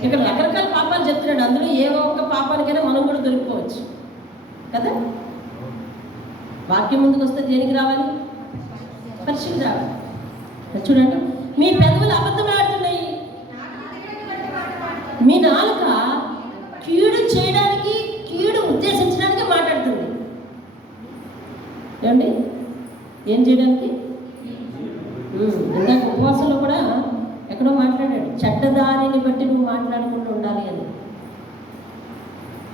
ఇక్కడ రకరకాల పాపాలు చెప్తున్నాడు. అందులో ఏ ఒక్క పాపానికైనా మనం కూడా దొరికిపోవచ్చు కదా. వాక్యం ముందుకు వస్తే దేనికి రావాలి? పరిశుద్ధి రావాలి. చూడండి, మీ పెదవులు అబద్ధమాడుతున్నాయి, మీ నాలుక కీడు చేయడానికి, కీడు ఉద్దేశించడానికి మాట్లాడుతుంది. ఏమండి? ఏం చేయడానికి? ఇందాక ఉపవాసంలో కూడా ఎక్కడో మాట్లాడాడు, చెడ్డదారిని బట్టి నువ్వు మాట్లాడకుండా ఉండాలి అని.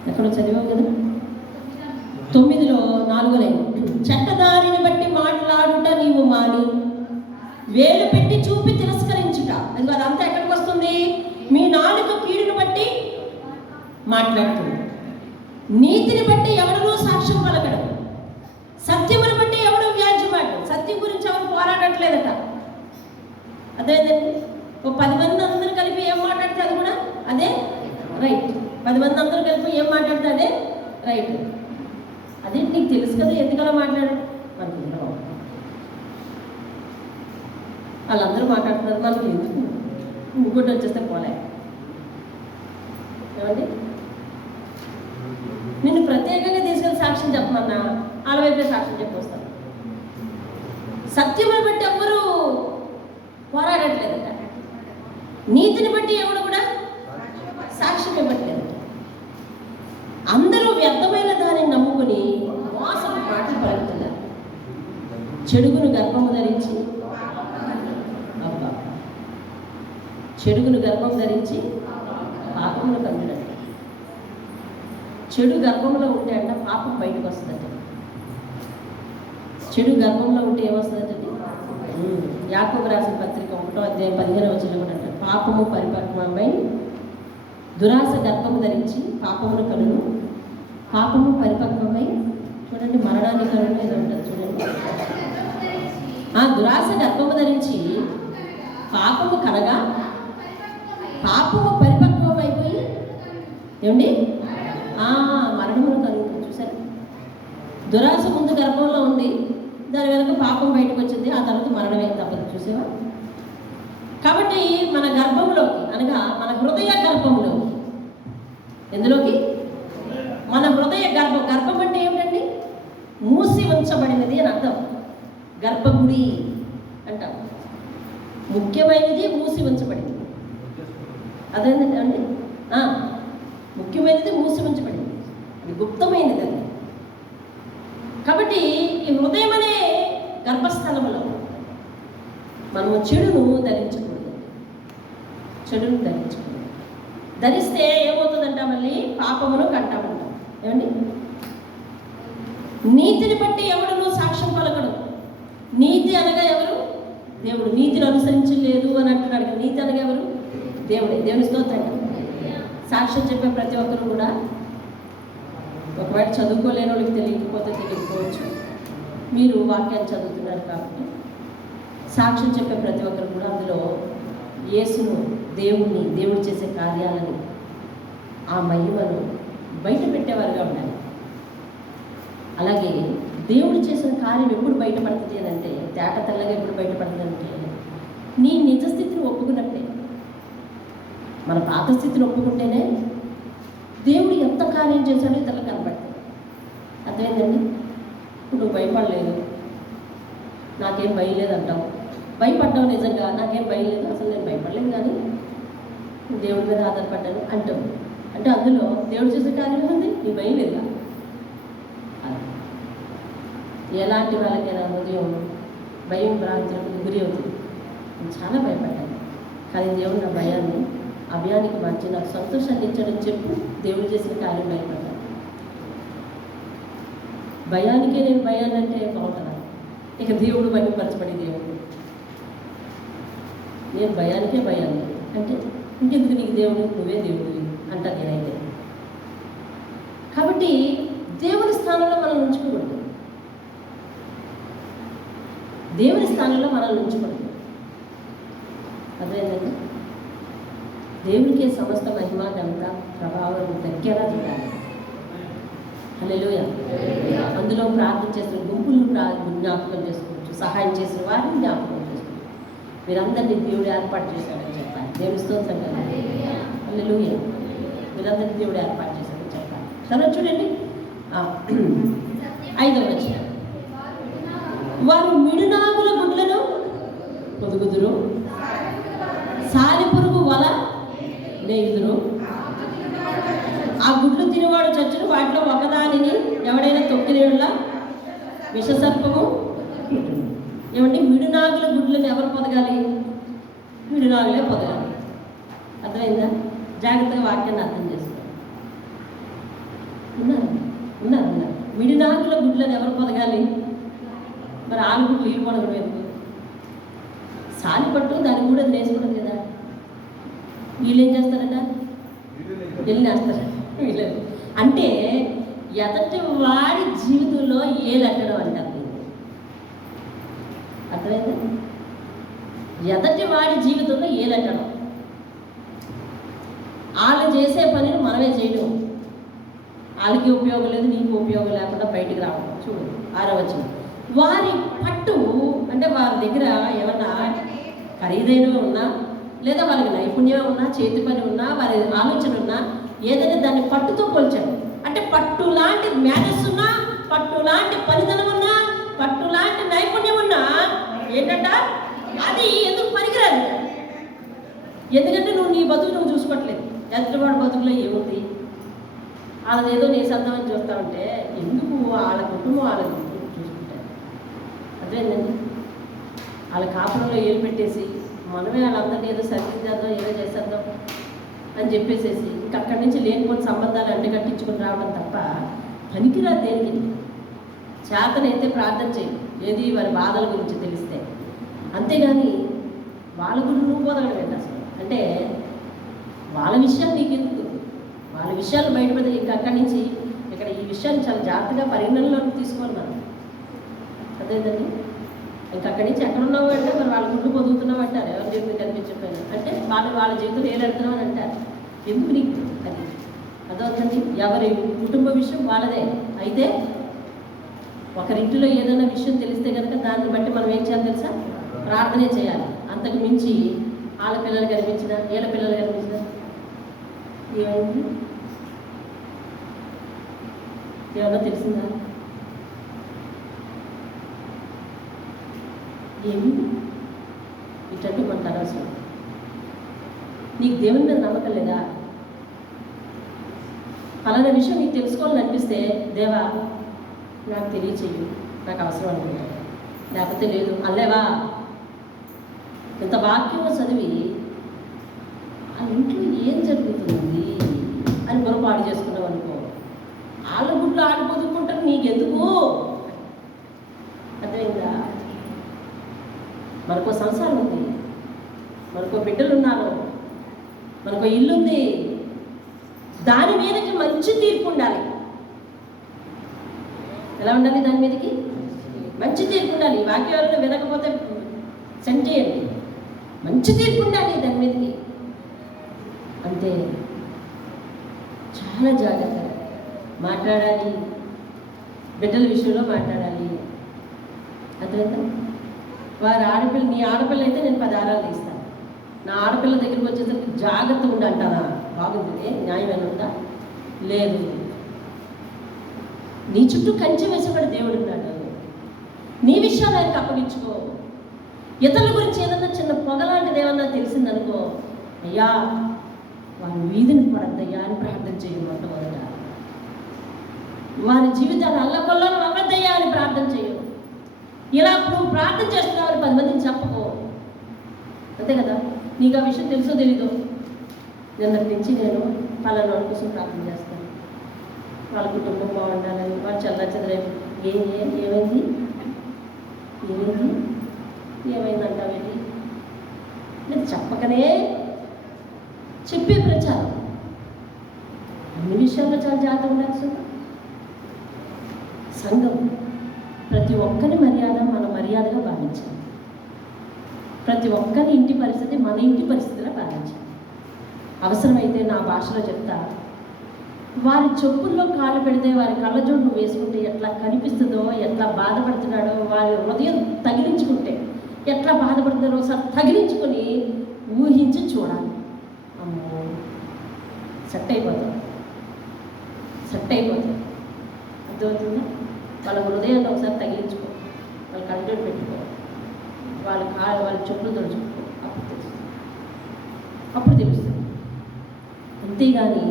ఎక్కడో చదివావు కదా, 9:4 చెడ్డదారిని బట్టి మాట్లాడుట నీవు మాని వేలు పెట్టి చూపి తిరస్కరించుట. అది అదంతా ఎక్కడికి వస్తుంది? మీ నాలుక కీడును బట్టి మాట్లాడుతుంది. నీతిని బట్టి ఎవడనూ సాక్ష్యం పలకడం, సత్యమును బట్టి ఎవడో వ్యాజ్యమాడు. సత్యం గురించి ఎవరు పోరాడట్లేదట. అదేంటండి, 10 మంది అందరూ కలిపి ఏం మాట్లాడితే అది కూడా అదే రైట్. 10 మంది అందరూ కలిపి ఏం మాట్లాడితే అదే రైట్. అదే నీకు తెలుసు కదా, ఎందుకలా మాట్లాడు? మనకి వాళ్ళందరూ మాట్లాడుతున్నారు, మనకి ఎందుకు? ఇంకోటి వచ్చేస్తే పోలే. ఏమండి, నిన్ను ప్రత్యేకంగా తీసుకెళ్ళి సాక్ష్యం చెప్పమన్నా వాళ్ళ వైపే సాక్ష్యం చెప్పొస్తాను. సత్యమును బట్టి ఎవ్వరూ పోరాడట్లేదట, నీతిని బట్టి ఎవరు కూడా సాక్ష్యం ఇవ్వట్లేదు. అందరూ వ్యర్థమైన దానిని నమ్ముకుని మోసపు మాటలు పలుకుతున్నారు. చెడుగును గర్భము ధరించి, చెడుగును గర్భం ధరించి పాపమును కమ్మినట్టు. చెడు గర్భంలో ఉంటే అంట పాపం బయటకు వస్తుందట. చెడు గర్భంలో ఉంటే ఏమొస్తుందంటే, యాకోబు రాసిన పత్రిక 1:15 కూడా అంటారు, పాపము పరిపక్వమై దురాశ గర్భము ధరించి పాపమును కలును, పాపము పరిపక్వమై చూడండి మరణాన్ని కలును. ఏదో ఉంటుంది చూడండి, దురాశ గర్భము ధరించి పాపము కలగా పాపము పరిపక్వం అయిపోయి ఏమండి మరణమును కలుగుతుంది. చూసారు, దురాశ ముందు గర్భంలో ఉంది, దాని వెనక పాపం బయటకు వచ్చింది, ఆ తర్వాత మరణమే తప్పదు. చూసావా? కాబట్టి మన గర్భంలోకి అనగా మన హృదయ గర్భంలోకి, ఎందులోకి? మన హృదయ గర్భం. గర్భం అంటే ఏమిటండి? మూసి ఉంచబడినది అని అర్థం. గర్భగుడి అంటాం. ముఖ్యమైనది మూసి ఉంచబడింది. అదేంటంటే అండి, ముఖ్యమైనది మూసి ఉంచబడింది, అది గుప్తమైనది అది. కాబట్టి ఈ హృదయం అనే గర్భస్థలంలో మనము చెడును ధరించకూడదు. చెడును ధరించకూడదు. ధరిస్తే ఏమవుతుందంట? మళ్ళీ పాపమును కంటామంటాం. ఏమండి? నీతిని బట్టి ఎవడును సాక్ష్యం పలకడు. నీతి అనగా ఎవరు? దేవుడు. నీతిని అనుసరించలేదు అని అంటున్నాడు. నీతి అనగా ఎవరు? దేవుడే. దేవుని స్తోత్రం. సాక్ష్యం చెప్పే ప్రతి ఒక్కరు కూడా ఒకవేళ చదువుకోలేని వాళ్ళకి తెలియకపోతే తెలియకపోవచ్చు, మీరు వాక్యాన్ని చదువుతున్నారు కాబట్టి సాక్ష్యం చెప్పే ప్రతి ఒక్కరు కూడా అందులో యేసును, దేవుణ్ణి, దేవుడు చేసే కార్యాలని, ఆ మహిమను బయట పెట్టేవారుగా ఉండాలి. అలాగే దేవుడు చేసిన కార్యం ఎప్పుడు బయటపడుతుంది అని అంటే, తేట తెల్లగా ఎప్పుడు బయటపడుతుంది అంటే, నీ నిజస్థితిని ఒప్పుకున్నట్టే. మన పాత స్థితిని ఒప్పుకుంటేనే దేవుడు ఎంత కార్యం చేశాడో ఇతరులకు కనపడుతుంది. అర్థమైందండి? ఇప్పుడు నువ్వు భయపడలేదు, నాకేం భయం లేదంటావు. భయపడ్డావు, నిజంగా నాకేం భయం లేదు, అసలు నేను భయపడలేదు, కానీ దేవుడి మీద ఆధారపడ్డాను అంటావు. అంటే అందులో దేవుడు చేసే కార్యం ఉంది, నీ భయం లేదా? ఎలాంటి వాళ్ళకైనా హృదయం భయం భ్రాంతులకు గురి అవుతుంది. నేను చాలా భయపడ్డాను, కానీ దేవుడు నా భయాన్ని అభయానికి మార్చి నాకు సంతోషాన్ని ఇచ్చడం చెప్పు. దేవుడు చేసిన కార్యం భయపడ్డాను. భయానికే నేను భయాన్ని అంటే బాగుంటుందా? ఇక దేవుడు మహిమపరచబడి దేవుడు, నేను భయానికే భయాన్ని అంటే ఇంకెందుకు నీకు దేవుడు, నువ్వే దేవుడు అంటా నేనైతే. కాబట్టి దేవుని స్థానంలో మనం ఉంచుకోకూడదు. దేవుని స్థానంలో మనల్ని ఉంచుకోండి. అదేంటంటే దేవుడికే సమస్త మహిమ ఘనత ప్రభావం దగ్గర చూడాలి. హల్లెలూయా. అందులో ప్రార్థన చేసిన గుంపులు జ్ఞాపకం చేసుకోవచ్చు, సహాయం చేసిన వారిని జ్ఞాపకం చేసుకోవచ్చు. మీరందరినీ దేవుడు ఏర్పాటు చేశాడని చెప్పాలి. దేవుని స్తోత్రం కదా. హల్లెలూయా. మీరందరినీ దేవుడు ఏర్పాటు చేశాడని చెప్పాలి. తర్వాత చూడండి 5వ వచనం. వారు మిడునాగుల గుడ్లను పొదుగుదురు, సాలిపురుగు వల నేయుదురు, ఆ గుడ్లు తినేవాడు చచ్చును, వాటిలో ఒకదానిని ఎవడైనా తొక్కిన విషసర్పము. ఏమంటే మిడునాగుల గుడ్లను ఎవరు పొదగాలి? మిడునాగులే పొదగాలి. అర్థమైందా? జాగ్రత్తగా వాక్యాన్ని అర్థం చేసుకోండి. ఉన్నారు మిడునాగుల గుడ్లను ఎవరు పొదగాలి? మరి ఆలుగుడ్లు వీలు పొదగడం ఎందుకు? సాలిపట్టు దాన్ని కూడా నేర్చుకోవడం కదా. వీళ్ళు ఏం చేస్తారట? వెళ్ళినేస్తారు వీళ్ళు. అంటే ఎదటి వాడి జీవితంలో ఏలెట్టడం అంటారు. అర్థమైందా? ఎదటి వాడి జీవితంలో ఏలెట్టడం. వాళ్ళు చేసే పనిని మనమే చేయడం. వాళ్ళకి ఉపయోగం లేదు, నీకు ఉపయోగం లేకుండా బయటికి రావడం. చూడు 6వ వచనం. వారి పట్టు అంటే వారి దగ్గర ఏమన్నా ఖరీదైనవి ఉన్నా, లేదా వాళ్ళకి నైపుణ్యం ఉన్నా, చేతి పని ఉన్నా, వారి ఆలోచన ఉన్నా, ఏదైనా దాన్ని పట్టుతో పోల్చాడు. అంటే పట్టు లాంటి మేనస్ ఉన్నా, పట్టు లాంటి పనితనం ఉన్నా, పట్టు లాంటి నైపుణ్యం ఉన్నా ఏంటంట అది ఎందుకు పనికిరాదు? ఎందుకంటే నువ్వు నీ బతుకు నువ్వు చూసుకోవట్లేదు. ఎదుటివాడి బతుకులో ఏముంది? వాళ్ళది ఏదో నీ సొంతమని చూస్తా ఉంటే ఎందుకు? వాళ్ళ కుటుంబం వాళ్ళ చూసుకుంటారు. అదేంటండి, వాళ్ళ కాపురంలో ఏలు పెట్టేసి మనమే వాళ్ళందరినీ ఏదో సరిదిద్దేద్దాం, ఏదో చేసేద్దాం అని చెప్పేసేసి ఇంక అక్కడి నుంచి లేనిపోయిన సంబంధాలు అంటగట్టించుకుని రావడం తప్ప పనికిరాదు దేనికి. చేతనైతే ప్రార్థన చేయి, ఏది వారి బాధల గురించి తెలిస్తే. అంతేగాని వాళ్ళ గురించి నువ్వు పోదగడం ఏంటి అసలు? అంటే వాళ్ళ విషయాలు నీకు ఎందుకు? వాళ్ళ విషయాలు బయటపడితే ఇంక అక్కడి నుంచి ఇక్కడ ఈ విషయాన్ని చాలా జాగ్రత్తగా పరిగణనలోకి తీసుకోవాలి మనం. అదేంటండి, ఇంక అక్కడి నుంచి ఎక్కడున్నావు అంటే మరి వాళ్ళ గుడ్లు పొదుగుతున్నావు అంటారు. ఎవరి జీవితం కనిపించకపోయినా అంటే వాళ్ళ జీవితం ఏలెడుతున్నావు అని అంటారు. ఎందుకు నీకు అది? అదవుతుంది. ఎవరి కుటుంబ విషయం వాళ్ళదే. అయితే ఒకరింటిలో ఏదైనా విషయం తెలిస్తే కనుక దాన్ని బట్టి మనం ఏం చేయాలి తెలుసా? ప్రార్థనే చేయాలి. అంతకు మించి వాళ్ళ పిల్లలు కనిపించినా, వీళ్ళ పిల్లలు కనిపించినా ఏమైంది? ఏమన్నా తెలిసిందా? ఏమి ఇటట్టు మనకు అనవసరం. నీకు దేవుని మీద నమ్మకం లేదా? పలానా విషయం నీకు తెలుసుకోవాలని అనిపిస్తే దేవా నాకు తెలియచేయు, నాకు అవసరం అనుకుంటా. లేకపోతే లేదు అల్లేవా. ఇంత వాక్యం చదివి ఆ ఇంట్లో ఏం జరుగుతుంది అని పొరపాటు చేసుకున్నావు అనుకో, వాళ్ళ గుడ్లు ఆడి పొదుకుంటారు, నీకెందుకు? అర్థమైందా? మనకో సంసారం ఉంది, మనకో బిడ్డలు ఉన్నారు, మనకో ఇల్లు ఉంది. దాని మీదకి మంచి తీర్పు ఉండాలి. ఎలా ఉండాలి? దాని మీదకి మంచి తీర్పు ఉండాలి. వాక్యాలను వినకపోతే సెండ్ చేయండి. మంచి తీర్పు ఉండాలి దాని మీదకి. అంతే. చాలా జాగ్రత్తగా మాట్లాడాలి. బిడ్డల విషయంలో మాట్లాడాలి. అర్థమైందా? వారి ఆడపిల్ల, నీ ఆడపిల్ల అయితే నేను 10 ఆరాలు తీస్తాను. నా ఆడపిల్ల దగ్గరికి వచ్చేసరికి జాగ్రత్తగా ఉండి అంటానా? బాగుంది, న్యాయమైన ఉందా? లేదు. నీ చుట్టూ కంచె వేసేవాడు దేవుడు ఉన్నాడు. నీ విషయాలు ఆయనకు అప్పగించుకో. ఇతరుల గురించి ఏదన్నా చిన్న పొగలాంటిది ఏమన్నా తెలిసిందనుకో, అయ్యా వారి వీధిని పడద్దయ్యా అని ప్రార్థన చేయు. మొట్టమొదట వారి జీవితాలు అల్లకొల్లను అవ్వద్దయ్యా అని ప్రార్థన చేయు. ఇలా నువ్వు ప్రార్థన చేస్తున్నావని 10 మందిని చెప్పకో. అంతే కదా? నీకు ఆ విషయం తెలుసో తెలీదో, నిన్నటి నుంచి నేను పలానా వాళ్ళ కోసం ప్రార్థన చేస్తాను, వాళ్ళ కుటుంబం బాగుండాలని, వాళ్ళు చల్లచెదరేమి. ఏమైంది ఏమైంది ఏమైందంటావేంటి? నేను చెప్పకనే చెప్పే ప్రచారం. అన్ని విషయాల్లో చాలా జాగ్రత్త ఉండాల్సింది. సంఘం ప్రతి ఒక్కరి మర్యాద మన మర్యాదగా భావించాలి. ప్రతి ఒక్కరి ఇంటి పరిస్థితి మన ఇంటి పరిస్థితిలో భావించాలి. అవసరమైతే నా భాషలో చెప్తా, వారి చెప్పుల్లో కాళ్ళు పెడితే వారి కళ్ళజోడు వేసుకుంటే ఎట్లా కనిపిస్తుందో, ఎట్లా బాధపడుతున్నాడో, వారి హృదయం తగిలించుకుంటే ఎట్లా బాధపడుతున్నారో ఒకసారి తగిలించుకొని ఊహించి చూడాలి. అమ్మో, సెట్ అయిపోతాం. అర్థమవుతుందా? వాళ్ళ హృదయాన్ని ఒకసారి తగిలించుకో, వాళ్ళ కళ్ళజోడు పెట్టుకో, వాళ్ళ చెప్పులు తొడుచుకో, అప్పుడు తెలుస్తుంది. అంతేగాని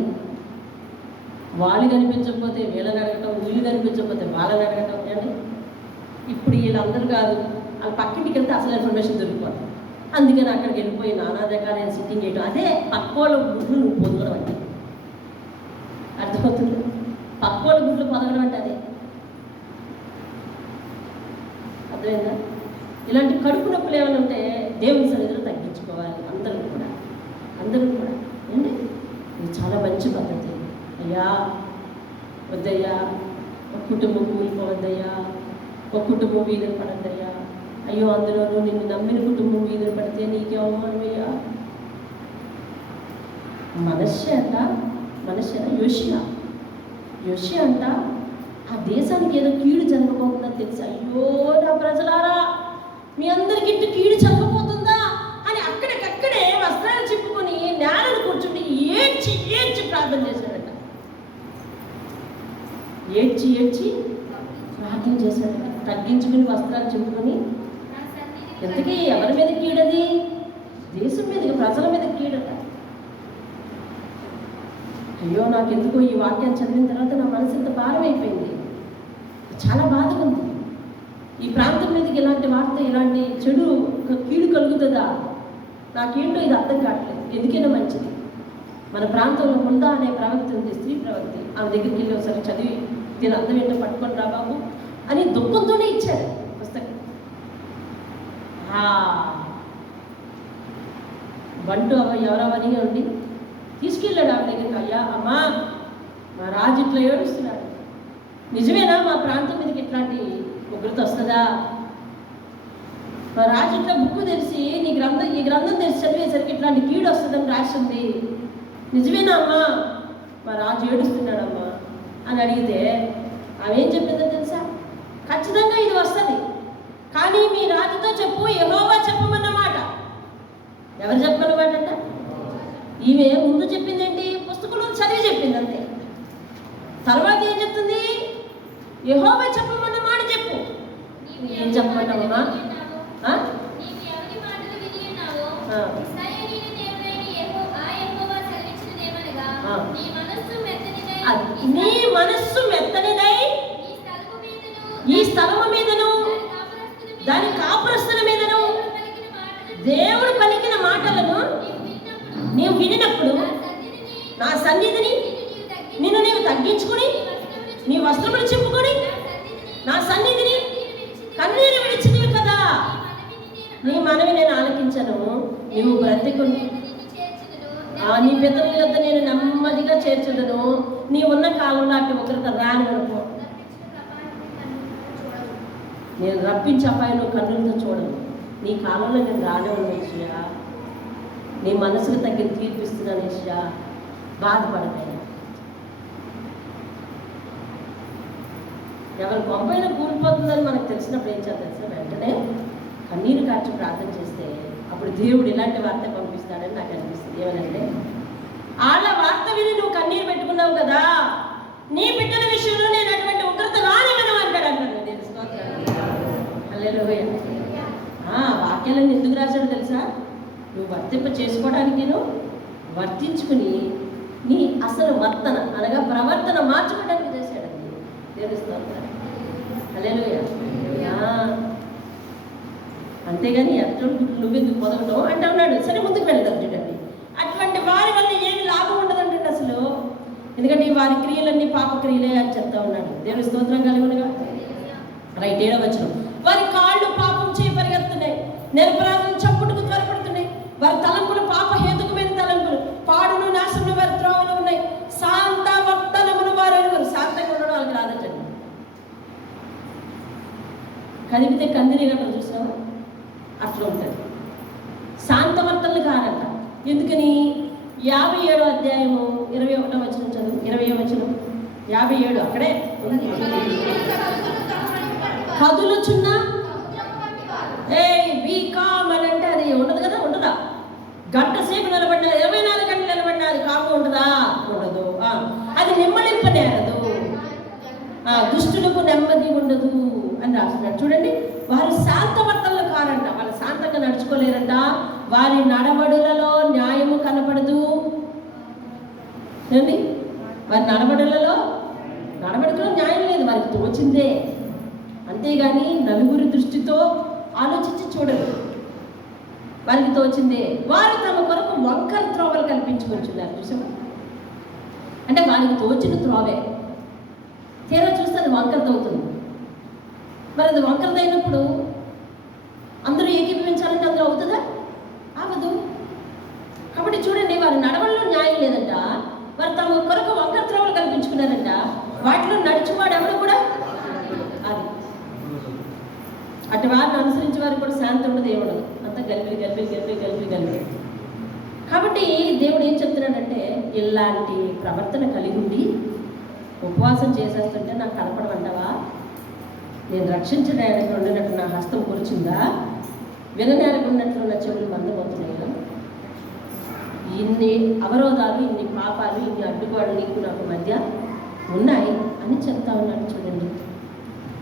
వాళ్ళు కనిపించకపోతే వీళ్ళని అడగటం, వీళ్ళు కనిపించకపోతే వాళ్ళని అడగటం. అంటే ఇప్పుడు వీళ్ళందరూ కాదు, వాళ్ళ పక్కింటికి వెళ్తే అసలు ఇన్ఫర్మేషన్ దొరికిపోతుంది. అందుకని అక్కడికి వెళ్ళిపోయి నానా రకాలైన సిట్టింగ్ చేయడం, అదే పక్కోళ్ళ గుడ్లు నువ్వు పొదగడం అంటే. అర్థమవుతుంది? పక్కోళ్ళ గుడ్లు పొదగడం అంటే అదే. అర్థమైందా? ఇలాంటి కడుపు నొప్పులు ఏమైనా ఉంటే దేవుని సన్నిధిలో తగ్గించుకోవాలి. అందరూ కూడా ఏంటి, ఇది చాలా మంచి పద్ధతి. అయ్యా వద్దయ్యా, ఒక కుటుంబం కూలిపోవద్దయ్యా, ఒక కుటుంబం వీధులు పడద్దయ్యా, అయ్యో అందులోనూ నిన్ను నమ్మిన కుటుంబం వీధులు పడితే నీకే అవమానమయ్యా. మనశ్శేన యోషియా అంట ఆ దేశానికి ఏదో కీడు జరగబోతుందని తెలుసు. అయ్యో నా ప్రజలారా, మీ అందరికి ఇటు కీడు జరగబోతుందా అని అక్కడికక్కడే వస్త్రాలు చెప్పుకొని నేలను కూర్చుంటే ఏడ్చి ప్రార్థన చేశాడట. ఏడ్చి ప్రార్థన చేశాడట. తగ్గించుకుని వస్త్రాలు చెప్పుకొని. ఎంతకీ ఎవరి మీద కీడది? దేశం మీద, ప్రజల మీద కీడట. అయ్యో నాకెందుకో ఈ వాక్యాన్ని చదివిన తర్వాత నా మనసు ఇంత భారం అయిపోయింది, చాలా బాధగా ఉంది. ఈ ప్రాంతం మీదకి ఇలాంటి వార్త, ఇలాంటి చెడు కీడు కలుగుతుందా? నాకేంటో ఇది అర్థం కావట్లేదు. ఎందుకైనా మంచిది, మన ప్రాంతంలో ముందా అనే ప్రవక్త ఉంది, స్త్రీ ప్రవక్త. ఆమె దగ్గరికి వెళ్ళి ఒకసారి చదివి దీని అర్థం ఏంటో పట్టుకొని రా బాబు అని దుఃఖంతోనే ఇచ్చాడు పుస్తకం. బంటు ఎవరవని ఉండి తీసుకెళ్ళాడు ఆమె దగ్గరికి. అయ్యా అమ్మా, మా రాజు ఇట్లా ఏడుస్తున్నాడు, నిజమేనా మా ప్రాంతం మీదకి ఇట్లాంటి ఉగ్రత వస్తుందా? మా రాజు ఇట్లా బుక్కు తెరిచి ఈ గ్రంథం తెరిచి చదివేసరికి ఇట్లాంటి కీడు వస్తుందని రాసింది, నిజమేనా అమ్మా? మా రాజు ఏడుస్తున్నాడమ్మా అని అడిగితే ఆమె ఏం చెప్పిందో తెలుసా? ఖచ్చితంగా ఇది వస్తుంది, కానీ మీ రాజుతో చెప్పు, యెహోవా చెప్పమన్నమాట. ఎవరు చెప్పమన్నమాట అంట? ఈమె ముందు చెప్పింది ఏంటి? పుస్తకంలో చదివి చెప్పింది అంతే. తర్వాత ఏం చెప్తుంది? యెహోవా చెప్పమన్న మాట చెప్పు. ఏం చెప్పమంటావమ్మా? నీ మనస్సు మెత్తనిదై ఈ స్థలము మీదను దాని కాపురస్తుల మీదను దేవుడు పలికిన మాటలను నీవు వినినప్పుడు నా సన్నిధిని నీవు తగ్గించుకుని నీ వస్త్రములు చెప్పుకొని నా సన్నిధిని కన్నీరు విడిచితివి కదా, నీ మనవి నేను ఆలకించను, నీవు బ్రతికుని నీ పితరుల యొద్ద నేను నెమ్మదిగా చేర్చుదను, నీ ఉన్న కాలంలో అటు ఉగ్రత రాని వరకు నేను రప్పించే అపాయంలో కన్నులతో చూడను. నీ కాలంలో నేను రానే ఉన్న నీ మనసుకు తగ్గిన తీర్పిస్తున్నాను ఏషియా, బాధపడతాయి. ఎవరి గొప్పైనా కూలిపోతుందని మనకు తెలిసినప్పుడు ఏం చేద్దాం సార్? వెంటనే కన్నీరు కార్చి ప్రార్థన చేస్తే అప్పుడు దేవుడు ఇలాంటి వార్త పంపిస్తాడని నాకు అనిపిస్తుంది. ఏమనంటే, వాళ్ళ వార్త విని నువ్వు కన్నీరు పెట్టుకున్నావు కదా, నీ బిడ్డల విషయంలో నేను అటువంటి ఉగ్రత రానివ్వను అంటాడు. హల్లెలూయా. వాక్యాలను ఎందుకు రాశాడు తెలుసా? నువ్వు వర్తింప చేసుకోవడానికి, వర్తించుకుని నీ అసలు వర్తన అనగా ప్రవర్తన మార్చుకోవడానికి చేశాడండి. తెలుస్తాను. హల్లెలూయా. అంతేగాని ఎటువంటి నువ్వెందుకు పొదగడం అంటే ఉన్నాడు. సరే ముందుకు వెళ్దాం. చూడండి, అటువంటి వారి వల్ల ఏమి లాభం ఉండదండి అసలు. ఎందుకంటే వారి క్రియలన్నీ పాప క్రియలే అని చెప్తా ఉన్నాడు. దేవుని స్తోత్రం కలుగునుగా. రైట్, 7వ వచనం. వారి కాళ్ళు పాపం చేయి పరిగెత్తున్నాయి, నిరపరాధం చప్పుడుకు త్వరపడుతున్నాయి. వారి తలంపులు పాప హేతుకమైన తలంపులు, పాడును నాశనం వారి త్రోవలు ఉన్నాయి. శాంత వర్తనమును వారు అడుగురు. శాంతంగా ఉండడం వాళ్ళకి రాదండి. కదిపితే కందిరి గట్రా చూసావా? అట్లా ఉంటుంది. శాంతవర్తనలు కాదంట. ఎందుకని? 57వ అధ్యాయము 21వ వచనం చదువు. 20వ వచనం 57 అక్కడే కదులుచున్న వీకామ్ అని అంటే అది ఉండదు కదా, ఉంటుందా? గంట సేపు నిలబడినా 24 గంటలు నిలబడినా అది కాము ఉంటుందా? ఉండదు. అది నిమ్మలింపనేరదు, దుష్టులకు నెమ్మది ఉండదు అని రాస్తున్నాడు. చూడండి, వారు శాంతవర్తనలు కారంట, వాళ్ళు శాంతంగా నడుచుకోలేరంట. వారి నడవడులలో న్యాయము కనపడదు. ఏంటి? వారి నడవడులలో న్యాయం లేదు, వారికి తోచిందే. అంతేగాని నలుగురి దృష్టితో ఆలోచించి చూడరు, వారికి తోచిందే. వారు తమ కొరకు వంకర త్రోవలు కల్పించుకుంటున్నారు. చూసాము అంటే వారికి తోచిన త్రోవే, తీరా చూస్తే అది వంకరత అవుతుంది. మరి అది వంకరత అయినప్పుడు అందరూ ఏకీభవించాలంటే అందులో అవుతుందా? అవ్వదు. కాబట్టి చూడండి, వారి నడవల్లో న్యాయం లేదంట, వారు తమ కొరకు వంకర త్రోవలు కల్పించుకున్నారంట. వాటిలో నడిచేవాడు ఎవరు కూడా అది అటు వారిని అనుసరించే వారికి కూడా శాంతి ఉండదు, ఏముండదు, అంతా గలిపి. కాబట్టి దేవుడు ఏం చెప్తున్నాడంటే, ఇలాంటి ప్రవర్తన కలిగి ఉండి ఉపవాసం చేసేస్తుంటే నాకు కనపడమంటావా? నేను రక్షించడానికి ఉండినట్టు నా హస్తం కూర్చుందా? విననేరకు ఉన్నట్లు నా చెవులు మందమవుతున్నాయా? ఇన్ని అవరోధాలు, ఇన్ని పాపాలు, ఇన్ని అడ్డుపాడు నీకు నాకు మధ్య ఉన్నాయి అని చెప్తా ఉన్నాడు. చూడండి,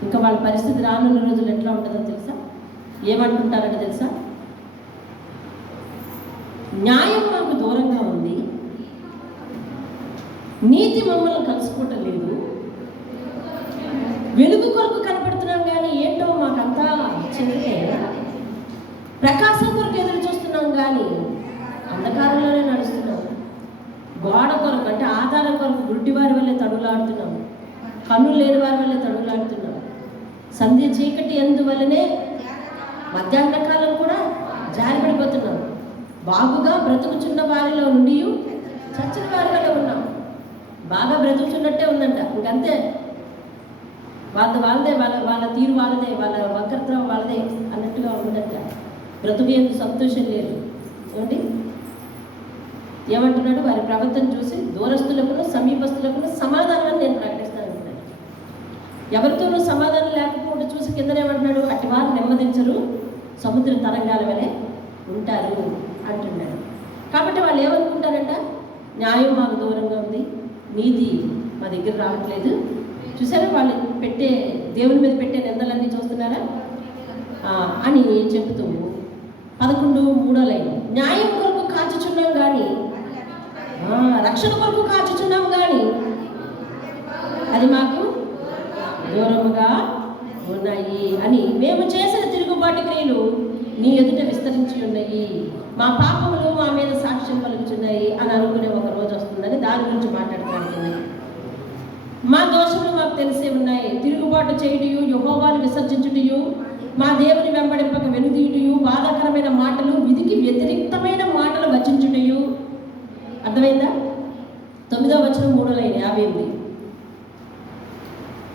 ఇంకా వాళ్ళ పరిస్థితి రానున్న రోజులు ఎట్లా ఉంటుందో తెలుసా? ఏమంటుంటారంటే తెలుసా? న్యాయం మాకు దూరంగా ఉంది, నీతి మమ్మల్ని కలుసుకోవటం లేదు, వెలుగు కొరకు కనపడుతున్నాం కానీ ఏంటో మాకంతా చెందితే, ప్రకాశం కొరకు ఎదురు చూస్తున్నాం కానీ అంధకారంలోనే నడుస్తున్నాం. గోడ కొరకు అంటే ఆధారం కొరకు గుడ్డివారి వల్లే తడులాడుతున్నాం, కన్నులు లేని వారి వల్లే తడులాడుతున్నాం. సంధ్య చీకటి అందువల్లనే మధ్యాహ్నకాలం కూడా జారిపడిపోతున్నాం. బాగుగా బ్రతుకుచున్న వారిలో నుండి చచ్చిన వారి వల్ల ఉన్నాం. బాగా బ్రతుకుచున్నట్టే ఉందంట, ఇంకంతే. వాళ్ళదే, వాళ్ళ తీరు వాళ్ళదే, వాళ్ళ వక్రత్వం వాళ్ళదే అన్నట్టుగా ఉందంట. బ్రతుకు ఎందుకు సంతోషం లేదు. ఏమండి ఏమంటున్నాడు? వారి ప్రవర్తన చూసి దూరస్తులకు సమీపస్తులకు సమాధానాన్ని నేను ప్రకటిస్తాను అంటున్నాడు. ఎవరితోనూ సమాధానం లేకపోతే చూసి కిందనేమంటున్నాడు? అట్టి వారు నెమ్మదించరు, సముద్ర తరంగాల వలె ఉంటారు అంటున్నాడు. కాబట్టి వాళ్ళు ఏమనుకుంటారంట? న్యాయం మాకు దూరంగా ఉంది, నీతి మా దగ్గర రావట్లేదు. చూసారా, వాళ్ళు పెట్టే దేవుని మీద పెట్టే నిందలన్నీ చూస్తున్నారా అని చెబుతూ 11:3 లైన్, న్యాయం కొరకు కాచుచున్నాం కానీ, రక్షణ కొరకు కాచుచున్నాం కానీ అది మాకు దూరముగా ఉన్నాయి అని మేము చేసిన తిరుగుబాటు క్రియలు నీ ఎదుట విస్తరించి ఉన్నాయి, మా పాపములు మా మీద సాక్ష్యం కలుగుతున్నాయి అని అనుకునే ఒక రోజు వస్తుందని దాని గురించి మాట్లాడుతున్నాను. మా దోషములు మాకు తెలిసే ఉన్నాయి, తిరుగుబాటు చేయుటయు, యెహోవాను విసర్జించుటయు, మా దేవుని వెంబడింపక వెనుదీయుటయు, బాధాకరమైన మాటలు, విధికి వ్యతిరేక్తమైన మాటలు వచించుటయు. అర్థమైందా? 9వ వచనం 3వ లైన్ 58.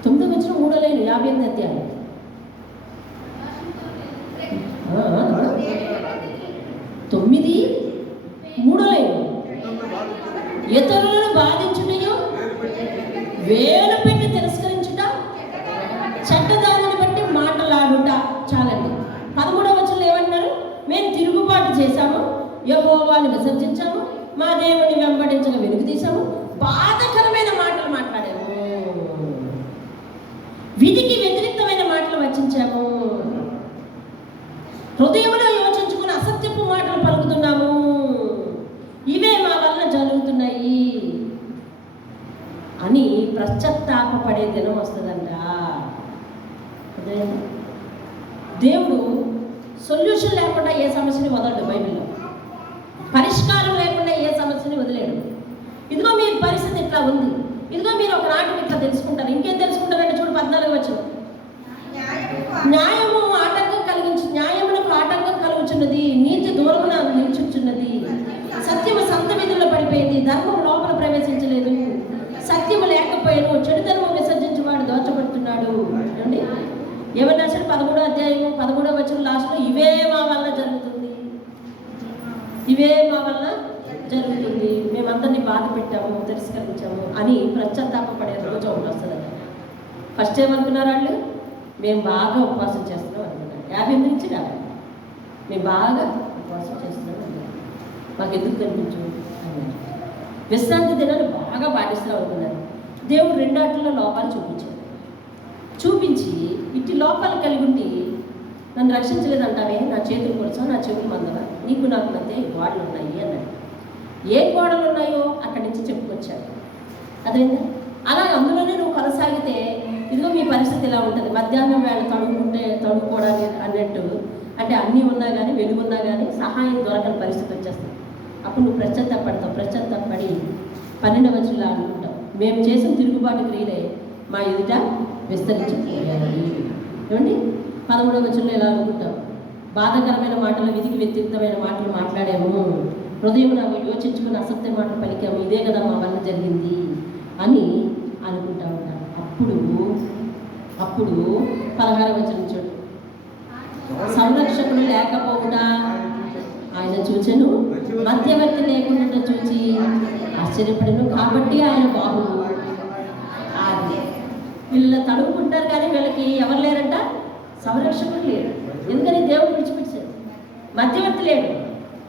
9వ వచనం 3వ లైన్ 58 అధ్యాయం. 9:3 లైన్, ఇతరులను బాధించుటయు, వేలు పెట్టి తిరస్కరించుట, చెడ్డదానిని బట్టి మాటలాడుట. చాలండి. 13వ వచనంలో ఏమంటున్నారు? మేము తిరుగుబాటు చేశాము, యెహోవాను విసర్జించాము, మా దేవుని వెంబడించక వెనుక తీసాము, బాధకరమైన మాటలు మాట్లాడాము, విధికి వ్యతిరేక్తమైన మాటలు వచించాము, హృదయంలో యోచించుకుని అసత్యపు మాటలు పలుకుతున్నాము, ఇవే మా వల్ల జరుగుతున్నాయి అని పశ్చాత్తాపపడే దినం వస్తుందంట. దేవుడు సొల్యూషన్ లేకుండా ఏ సమస్యని వదలడు. బైబిల్లో పరిష్కారం లేకుండా ఏ సమస్యని వదిలేడు. ఇదిగో మీ పరిస్థితి ఇట్లా ఉంది, ఇదిగో మీరు ఒక నాటికి ఇట్లా తెలుసుకుంటారు. ఇంకేం తెలుసుకుంటారంటే చూడు 14వ వచనం, న్యాయమునకు ఆటంకం కలుగుచున్నది, నీతి దూరమున నిలుచుచున్నది, సత్యము సంత వీధుల్లో పడిపోయింది, ధర్మం లోపల ప్రవేశించలేదు, సత్యము లేకపోయాను, చెడుతనము విసర్జించేవాడు దోచబడుతున్నాడు. ఏమండి ఏమన్నా సరే 13వ అధ్యాయము 13వ వచనం లాస్ట్లో ఇవే మా వల్ల జరుగుతుంది, ఇవే మా వల్ల జరుగుతుంది, మేమందరినీ బాధ పెట్టాము, తిరస్కరించాము అని పశ్చాత్తాపడే రోజు ఒకటి వస్తుంది. ఫస్ట్ ఏమనుకున్నారు వాళ్ళు? మేము బాగా ఉపవాసం చేస్తున్నాం అనుకున్నారు. 50 నుంచి 50 మేము బాగా ఉపవాసం చేస్తున్నాం అన్నారు. మాకు ఎందుకు కనిపించు అన్నారు. విశ్రాంతి దినాన్ని బాగా పాటిస్తున్నాం అనుకున్నారు. దేవుడు 2 ఆటల్లో లోపాలు చూపించి ఇట్టి లోపాలు కలిగి ఉండి నన్ను రక్షించలేదంటావే, నా చేతులు కొలుచావు, నా చెవులు మందవా, నీకు నాకు మధ్య గోడలు ఉన్నాయి అన్నాడు. ఏ గోడలు ఉన్నాయో అక్కడి నుంచి చెప్పుకొచ్చాడు. అదేంటి అలా అందులోనే నువ్వు కొనసాగితే ఇదిగో మీ పరిస్థితి ఇలా ఉంటుంది. మధ్యాహ్నం వేళ తడుపుకోవడానికి అన్నట్టు, అంటే అన్నీ ఉన్నా కానీ వెలుగున్నా కానీ సహాయం దొరకని పరిస్థితి వచ్చేస్తుంది. అప్పుడు నువ్వు ప్రశ్చాత్తాపడి 12వ వచనంలో అనుకుంటావు, మేము చేసిన తిరుగుబాటు క్రియలే మా ఎదుట విస్తరించిపోయాయి. ఏమండి 13వ వచనంలో ఎలా అనుకుంటావు, బాధాకరమైన మాటలు, విధికి వ్యతిరేకమైన మాటలు మాట్లాడాము, హృదయం యోచించుకుని అసత్య మాటలు పలికాము, ఇదే కదా మా వల్ల జరిగింది అని అనుకుంటా ఉంటాను. అప్పుడు 16వ వచనం చూడు, సంరక్షకుడు లేకపోకుండా ఆయన చూచెను, మధ్యవర్తి లేకుండా చూచి ఆశ్చర్యపడను, కాబట్టి ఆయన బాహువు ఆది. వీళ్ళ తడుపుకుంటారు కానీ వీళ్ళకి ఎవరు లేరంట, సంరక్షకుడు లేరు. ఎందుకని దేవుడు విడిచిపెట్టాడు, మధ్యవర్తి లేడు.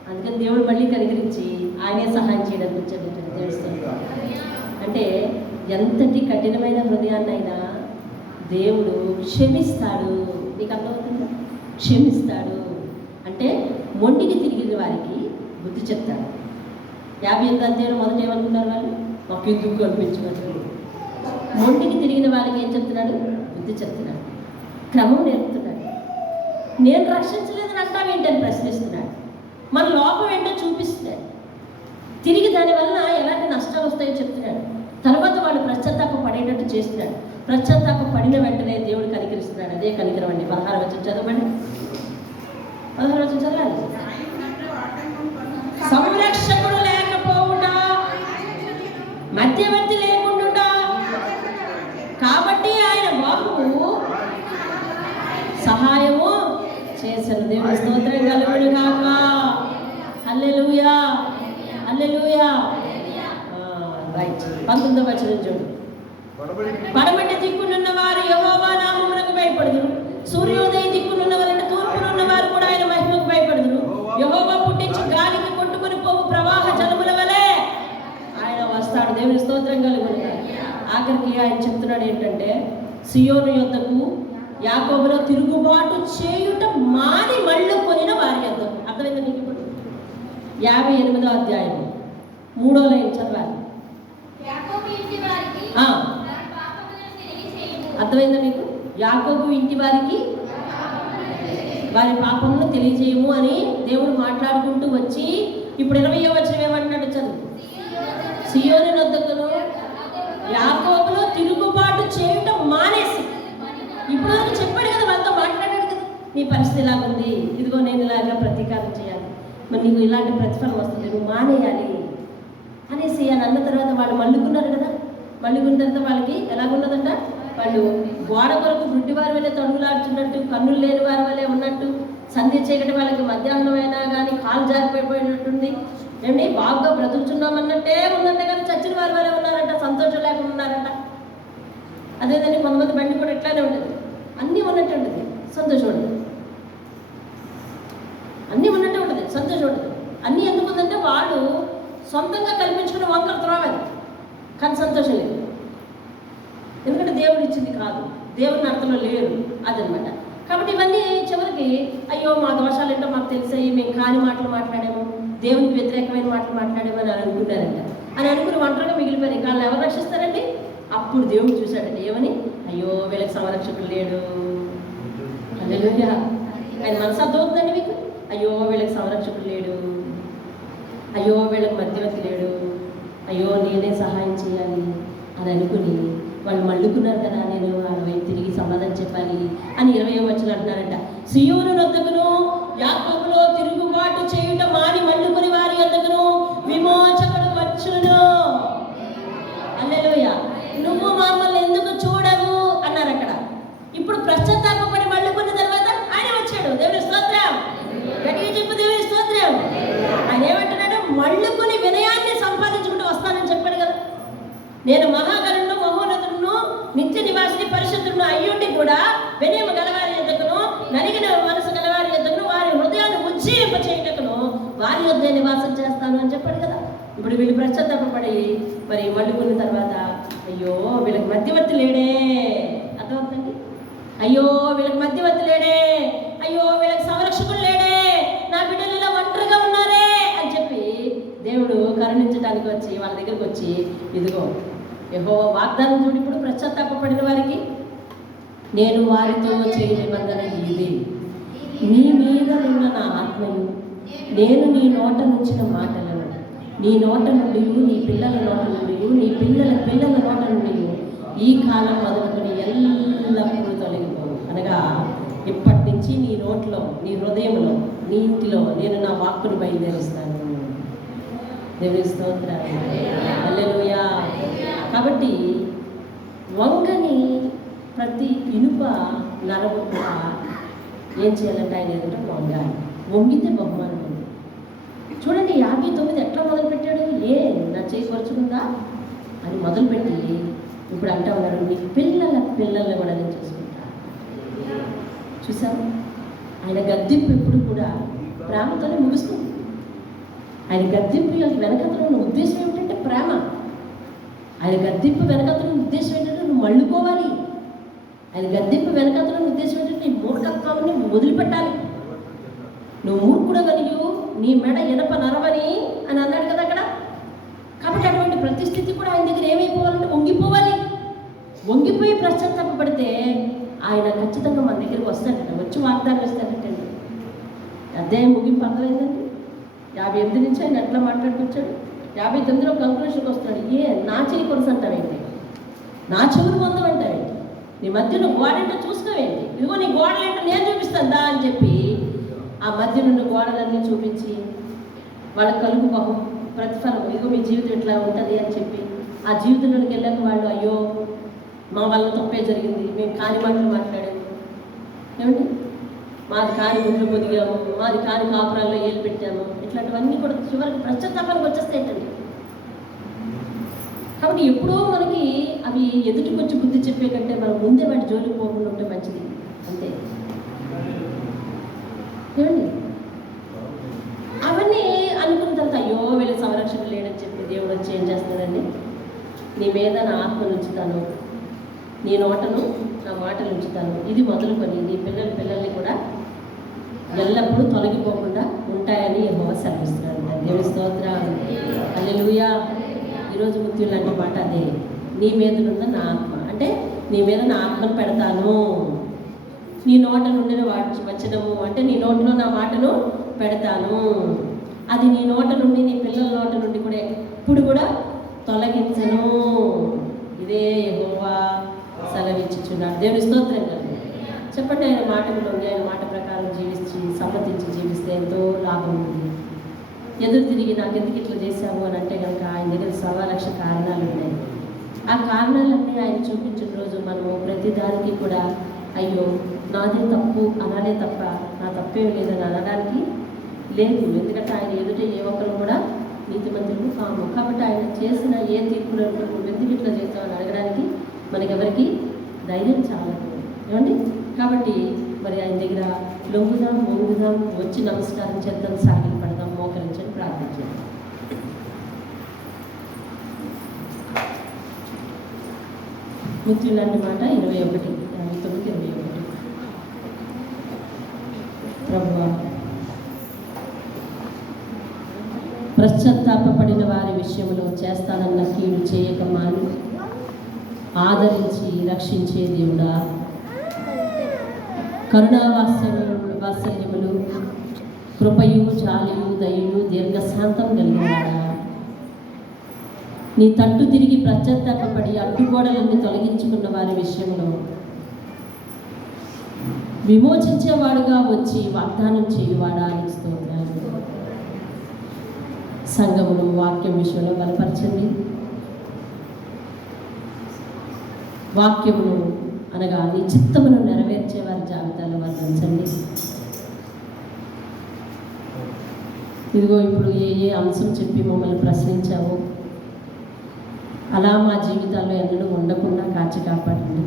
అందుకని దేవుడు మళ్ళీ కనికరించి ఆయనే సహాయం చేయడానికి వచ్చాడు. అంటే ఎంతటి కఠినమైన హృదయాన్నైనా దేవుడు క్షమిస్తాడు. నీకు అర్థమవుతుందా? క్షమిస్తాడు అంటే మొండికి తిరిగిన వారికి బుద్ధి చెప్తాడు. 58 అధ్యాయం మొదట ఏమనుకున్నారు వాళ్ళు? మాకు ఎందుకు కనిపించుకోండి. మొండికి తిరిగిన వాళ్ళకి ఏం చెప్తున్నాడు? బుద్ధి చెప్తున్నాడు, క్రమం నేర్పుతున్నాడు. నేను రక్షించలేదని అంటావేంటని ప్రశ్నిస్తున్నాడు. మన లోపం ఏంటో చూపిస్తున్నాడు. తిరిగి దానివల్ల ఎలాంటి నష్టాలు వస్తాయో చెప్తున్నాడు. తర్వాత వాళ్ళు పశ్చాత్తాప పడేటట్టు చేస్తున్నాడు. పశ్చాత్తాప పడిన వెంటనే దేవుడు కనికరిస్తున్నాడు. అదే కనికరం అండి. 16వ వచనం చదవండి. 16వ వచనం చదవాలి. సంరక్షకుడు లేకపోవుట, మధ్యవర్తి లేకుండా, కాబట్టి ఆయన బాహువు సహాయము చేశాను. దేవుని స్తోత్రం కలుగును గాక. హల్లెలూయా, హల్లెలూయా. రైట్. 19వ వచనం చూడు. పడమటి దిక్కునున్న వారు యెహోవా నామమునకు భయపడుదురు, సూర్యోదయ దిక్కునున్న వారంటే తూర్పునున్న వారు కూడా ఆయన మహిమకు భయపడుదురు. యెహోవా పుట్టించి గాలికి కొట్టుకుని పోవు ప్రవాహ జలముల వలె ఆయన వస్తాడు. దేవుని స్తోత్రం కలుగును గాక. ఆఖరికి ఆయన చెప్తున్నాడు ఏంటంటే, సియోను యొద్దకు యాకోబులో తిరుగుబాటు చేయుట మాని మళ్ళు కొనిన వారి యొద్దకు. అర్థమైందా నీకు? ఇప్పుడు 58వ అధ్యాయం 3వ లైన్ చదవాలి. అర్థమైందా మీకు? యాకోబు ఇంటి వారికి వారి పాపమును తెలియజేయము అని దేవుడు మాట్లాడుకుంటూ వచ్చి ఇప్పుడు 20వ వచనం ఏమంటున్నాడు చదువు. సియోను యొద్దకును యాకోబులో తిరుగుబాటు చేయటం మానేసి, ఇప్పుడు వరకు చెప్పాడు కదా, వాళ్ళతో మాట్లాడాడు కదా, నీ పరిస్థితి ఇలా ఉంది, ఇదిగో నేను ఇలాగా ప్రతీకారం చేయాలి, మరి నీకు ఇలాంటి ప్రతిఫలం వస్తుంది, నువ్వు మానేయాలి అనేసి అని అన్న తర్వాత వాళ్ళు మళ్ళుకున్నారు కదా. మళ్ళుకున్న తర్వాత వాళ్ళకి ఎలాగున్నదంట, వాళ్ళు గోడ కొరకు గుడ్డివారి వల్లే తడుగులాడుతున్నట్టు, కన్నులు లేని వారి వల్లే ఉన్నట్టు, సంధ్య చీకటి వాళ్ళకి మధ్యాహ్నం అయినా కానీ కాలు జారిపోయినట్టుంది. ఏమండి బాగా బ్రతుకుతున్నామన్నట్టే ఉందంట, కానీ చచ్చిన వారి వల్లే ఉన్నారంట, సంతోషం లేకుండా ఉన్నారంట. అదేదండి కొంతమంది బండి కూడా ఎట్లానే ఉంటుంది, అన్నీ ఉన్నట్టు ఉంటుంది, సంతోషం ఉంటుంది. అన్నీ ఉన్నట్టే ఉంటుంది, సంతోషం ఉంటుంది. అన్నీ ఎందుకు ఉందంటే వాళ్ళు సొంతంగా కల్పించుకునే వంకలు త్రోవాలి, కానీ సంతోషం లేదు. ఎందుకంటే దేవుడు ఇచ్చింది కాదు, దేవుని అర్థంలో లేరు, అదనమాట. కాబట్టి ఇవన్నీ చివరికి అయ్యో మా దోషాలు ఏంటో మాకు తెలిసాయి, మేము కాని మాటలు మాట్లాడాము, దేవునికి వ్యతిరేకమైన మాటలు మాట్లాడాము అని అనుకున్నారంట. అని అనుకుని ఒంటరిగా మిగిలిపోయారు. ఇంకా వాళ్ళు ఎవరు రక్షిస్తారండి? అప్పుడు దేవుడు చూశాడండి, ఏమని? అయ్యో వీళ్ళకి సంరక్షకుడు లేడు. హల్లెలూయా. ఆయన మనసు అర్థమవుతుందండి మీకు? అయ్యో వీళ్ళకి సంరక్షకుడు లేడు, అయ్యో వీళ్ళకి మధ్యవర్తి లేడు, అయ్యో నేనే సహాయం చేయాలి అని అనుకుని వాళ్ళు మళ్ళుకున్నారు కదా, నేను వాళ్ళ వైపు తిరిగి సమాధానం చెప్పాలి అని 20వ వచనం అంటున్నారంట. సియోను యొద్దకును యాకోబులో తిరుగుబాటు చేయుట మాని మళ్ళుకుని వారి యొద్దకును విమోచకుడు వచ్చును. హల్లెలూయా. నువ్వు మమ్మల్ని ఎందుకు చూడవు అన్నారు అక్కడ. ఇప్పుడు పశ్చాత్తాపపడి మళ్ళుకున్న తర్వాత ఆయన వచ్చాడు. దేవుని స్తోత్రం, గట్టిగా చెప్పు, దేవుని స్తోత్రం. ఆయన ఏమంటున్నాడు? మళ్ళుకుని వినయ కూడా వినయము గలవారి యొద్దకును నలిగిన మనసు గలవారి యొద్దకును వారి హృదయాన్ని ఉజ్జీంపచేయుటకును వారి యొద్ద నివాసం చేస్తాను అని చెప్పాడు కదా. ఇప్పుడు వీళ్ళు పశ్చాత్తాపడి మరి మళ్ళుకున్న తర్వాత అయ్యో వీళ్ళకి మధ్యవర్తి లేడే, అర్థమవుతుంది, అయ్యో వీళ్ళకి మధ్యవర్తి లేడే, అయ్యో వీళ్ళకి సంరక్షకుడు లేడే, నా బిడ్డలు ఇలా ఒంటరిగా ఉన్నారే అని చెప్పి దేవుడు కరుణించడానికి వచ్చి వాళ్ళ దగ్గరికి వచ్చి ఇదిగో యెహోవా వాగ్దానం చూడు, ఇప్పుడు పశ్చాత్తాపడిన వారికి నేను వారితో చేయని నిబంధన ఇది, నీ మీద ఉన్న నా ఆత్మయు నేను నీ నోట నుంచిన మాటలను నీ నోట నుండి నీ పిల్లల నోట నుండి నీ పిల్లల పిల్లల నోట నుండి ఈ కాలం మొదలుకొని ఎల్లప్పుడూ తొలగిపోవు. అనగా ఇప్పటి నుంచి నీ నోట్లో, నీ హృదయంలో, నీ ఇంటిలో నేను నా వాక్కును బయలుదేరుస్తాను. దేవుని స్తోత్రాలు, హల్లెలూయా. కాబట్టి వంగని ప్రతి ఇనుప నరము కూడా ఏం చేయాలంటే ఆయన ఎదుట వంగాలి. వంగితే బహుమానం ఉంది. చూడండి 59 ఎట్లా మొదలుపెట్టాడు, ఏ నా చేయి కొరచుకుందా అని మొదలుపెట్టి ఇప్పుడు అంటా ఉన్నాడు నీ పిల్లల పిల్లల్ని కూడా నేను చూసుకుంటా. చూసావు, ఆయన గద్దింపు ఎప్పుడు కూడా ప్రేమతోనే ముగుస్తుంది. ఆయన గద్దింపు వెనకతలో ఉన్న ఉద్దేశం ఏమిటంటే ప్రేమ. ఆయన గద్దింపు వెనకతలో ఉన్న ఉద్దేశం ఏంటంటే నువ్వు మళ్ళుకోవాలి. ఆయన గద్దింపు వెనకతలో ఉన్న ఉద్దేశం ఏంటంటే నీ మూర్ఖత్వాన్ని వదిలిపెట్టాలి. నువ్వు మూర్ఖుడవనియు నీ మెడ ఇనప నరవని అని అన్నాడు కదా అక్కడ. కాబట్టి అటువంటి ప్రతిస్థితి కూడా ఆయన దగ్గర ఏమైపోవాలంటే వంగిపోవాలి. వంగిపోయి పశ్చాత్తాపడితే ఆయన ఖచ్చితంగా మన దగ్గరికి వస్తాడట, వచ్చి వాగ్దానం ఇస్తాడటండి. అధ్యాయం ముగింపు అర్థమైందండి. 58 నుంచి ఆయన ఎట్లా మాట్లాడుకొచ్చాడు. 59లో కంక్లూషన్కి వస్తాడు. నా చెయ్యి కొరస అంటావేంటి, నా చెవులు పొందమంటావేంటి, నీ మధ్యలో గోడంటే చూసుకోవేంటి, ఇదిగో నీ గోడలేంటో నేను చూపిస్తాను అని చెప్పి ఆ మధ్య నుండి గోడలన్నీ చూపించి వాళ్ళ కలుగు ప్రతిఫలం, ఇదిగో మీ జీవితం ఇట్లా ఉంటుంది అని చెప్పి ఆ జీవితంలోకి వెళ్ళాక వాళ్ళు అయ్యో మా వల్ల తప్పే జరిగింది, మేము కాని మాటలు మాట్లాడాము, ఏమండి మాది కాని గుండ్లు పొదిగాము, మాది కాని కాపురాల్లో ఏలు పెట్టాము, ఇట్లాంటివన్నీ కూడా చివరికి పశ్చాత్తాపానికి వచ్చేస్తాయంటండి. కాబట్టి ఎప్పుడో మనకి అవి ఎదుటికి వచ్చి బుద్ధి చెప్పే కంటే మనం ముందే వాటి జోలికి పోకుండా ఉంటే మంచిది, అంతే. ఏమండి అవన్నీ అనుకున్న తర్వాత అయ్యో వీళ్ళ సంరక్షణ లేడని చెప్పి దేవుడు వచ్చి ఏం చేస్తాడండి, నీ మీద నా ఆత్మను ఉంచుతాను, నీ నోటను నా మాటలు ఉంచుతాను, ఇది మొదలుకొని నీ పిల్లల్ని కూడా ఎల్లప్పుడూ తొలగిపోకుండా ఉంటాయని యెహోవా సెలవిస్తున్నాడు. దేవుని స్తోత్రం, హల్లెలూయా. ఈరోజు ముత్యం లాంటి మాట అదే, నీ మీద ఉన్న నా ఆత్మ అంటే నీ మీద నా ఆత్మను పెడతాను, నీ నోట నుండి వచనము అంటే నీ నోట్లో నా మాటను పెడతాను, అది నీ నోట నుండి నీ పిల్లల నోట నుండి కూడా ఎప్పుడు కూడా తొలగించను. ఇదే యెహోవా సెలవిచ్చుచున్నాడు. దేవుని స్తోత్రం కదా. చెప్పండి, ఆయన మాటలు ఆయన మాట ప్రకారం జీవించి సమ్మతించి జీవిస్తే ఎంతో లాభం ఉంది. ఎదురు తిరిగి నాకు ఎందుకు ఇట్లా చేశావు అని అంటే కనుక ఆయన దగ్గర 1,00,000 కారణాలు ఉన్నాయి. ఆ కారణాలన్నీ ఆయన చూపించిన రోజు మనము ప్రతి దానికి కూడా అయ్యో నాదే తప్పు అనాలే తప్ప నా తప్పేం లేదని అనడానికి లేదు. ఎందుకంటే ఆయన ఎదుట ఏ ఒక్కరు కూడా నీతిమంతులు కాము. కాబట్టి ఆయన చేసిన ఏ తీర్పులను నువ్వు ఎందుకు ఇట్లా చేస్తావు అని అడగడానికి మనకెవరికి ధైర్యం చాలదు, ఏమండి. కాబట్టి మరి ఆయన దగ్గర లొంగుదాం, మొంగుదాం, వచ్చి నమస్కారం చేద్దాం, సాగిలి పడదాం, మోకరించని ప్రార్థించాం. ముత్యం లాంటి మాట 21, 21. ప్రభువా, పశ్చాత్తాపడిన వారి విషయంలో చేస్తానన్న కీడు చేయక మాని ఆదరించి రక్షించే దేవుడా, కరుణావాత్సల్యములు కృపయు జాలియు దయయు దీర్ఘశాంతం కలిగినవాడా, నీ తట్టు తిరిగి పశ్చాత్తాపడి అడ్డుగోడలన్నీ తొలగించుకున్న వారి విషయంలో విమోచించేవాడుగా వచ్చి వాగ్దానం చేయువాడా అని స్తోత్రాలు. సంఘమును వాక్యం విషయంలో బలపరచండి. వాక్యమును అనగా నీ చిత్తమును నెరవేర్చే వారి జాబితాలో వర్తించండి. ఇదిగో ఇప్పుడు ఏ అంశం చెప్పి మమ్మల్ని ప్రశ్నించావో అలా మా జీవితాల్లో ఎన్నడూ ఉండకుండా కాచి కాపాడండి.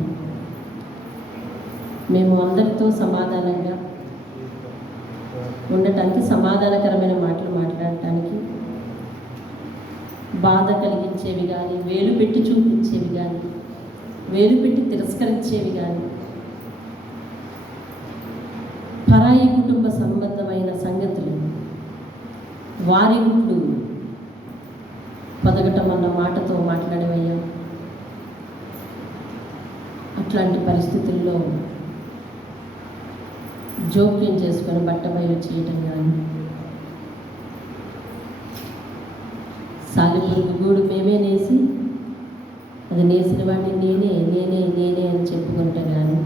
మేము అందరితో సమాధానంగా ఉండటానికి, సమాధానకరమైన మాటలు మాట్లాడటానికి, బాధ కలిగించేవి కానీ, వేలు పెట్టి చూపించేవి కానీ, వేలు పెట్టి తిరస్కరించేవి కానీ, పరాయి కుటుంబ సంబంధమైన సంగతులు, వారి గుట్లు పొదగటం అన్న మాటతో మాట్లాడేవయ్యా. అట్లాంటి పరిస్థితుల్లో జోక్యం చేసుకొని బట్టబయలు చేయటం కానీ, సాలిపురుగు గూడు మేమే నేసి అది నేసిన వాడిని నేనే నేనే నేనే అని చెప్పుకుంటా కానీ,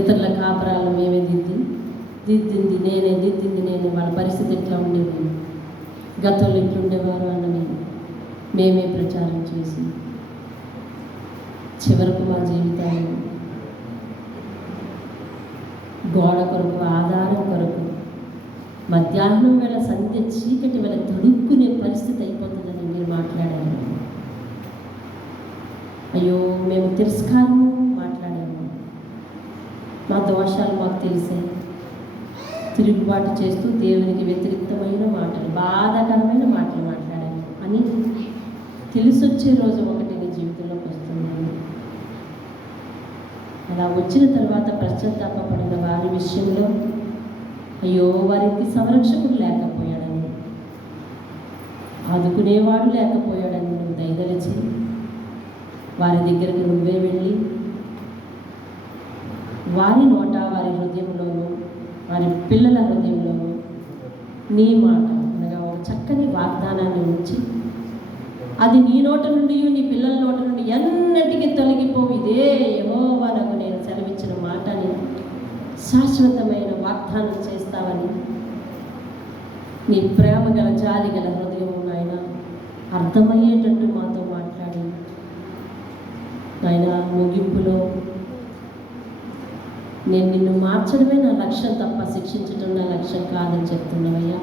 ఇతరుల కాపురాలను మేమే దిద్దింది నేనే, దిద్దింది నేనే, వాళ్ళ పరిస్థితి ఎట్లా ఉండేది, గతంలో ఎట్లుండేవారు అన్నది మేమే ప్రచారం చేసి చివరకు మా జీవితాలు గోడ కొరకు, ఆధారం కొరకు, మధ్యాహ్నం వేళ సంధ్య చీకటి వేళ తడుక్కునే పరిస్థితి అయిపోతుందని మీరు మాట్లాడారు. అయ్యో మేము తిరస్కారము మాట్లాడాము, మా దోషాలు మాకు తెలిసే, తిరుగుబాటు చేస్తూ దేవునికి వ్యతిరేకమైన మాటలు, బాధాకరమైన మాటలు మాట్లాడాము అని తెలిసొచ్చే రోజు ఒకటి నీ జీవితంలోకి వస్తుంది. అలా వచ్చిన తర్వాత పశ్చాత్తాపడిన వారి విషయంలో అయ్యో వారికి సంరక్షకుడు లేకపోయాడని, ఆదుకునేవాడు లేకపోయాడని నువ్వు దయదలిచి వారి దగ్గరికి నువ్వే వెళ్ళి వారి నోట, వారి హృదయంలోనూ, వారి పిల్లల హృదయంలోనూ నీ మాట అనగా ఒక చక్కని వాగ్దానాన్ని ఉంచి, అది నీ నోట నుండి, నీ పిల్లల నోట నుండి ఎన్నటికీ తొలగిపోవు, ఇదే యెహోవా నాకు నేను సెలవిచ్చిన మాటని శాశ్వతమైన వాగ్దానం చేస్తావని నీ ప్రేమ గల, జాలి గల హృదయం నాయన అర్థమయ్యేటట్టు మాతో మాట్లాడి నాయన ముగింపులో నేను నిన్ను మార్చడమే నా లక్ష్యం తప్ప శిక్షించడం నా లక్ష్యం కాదని చెప్తున్నావయ్యా.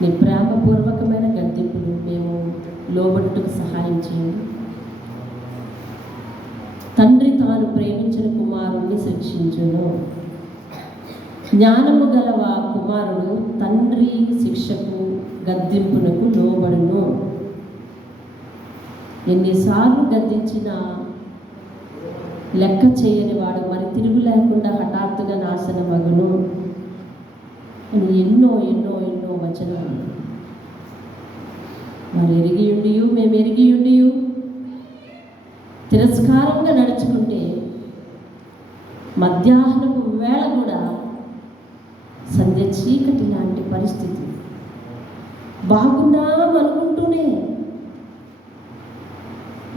నీ ప్రేమపూర్వకమైన గద్దింపులు మేము లోబడుటకు సహాయం చేయండి. తండ్రి తాను ప్రేమించిన కుమారుణ్ణి శిక్షించును, జ్ఞానము గల కుమారుడు తండ్రి శిక్షకు గద్దింపునకు లోబడును. ఎన్నిసార్లు గద్దించినా లెక్క చేయని వాడు మరి తిరుగు లేకుండా హఠాత్తుగా నాశనమగును అని ఎన్నో ఎన్నో ఎన్నో వచనాలు వారు ఎరిగి ఉండి, మేము ఎరిగి ఉండి తిరస్కారంగా నడుచుకుంటే మధ్యాహ్నపు వేళ కూడా సంధ్య చీకటి లాంటి పరిస్థితి, బాగున్నాం అనుకుంటూనే,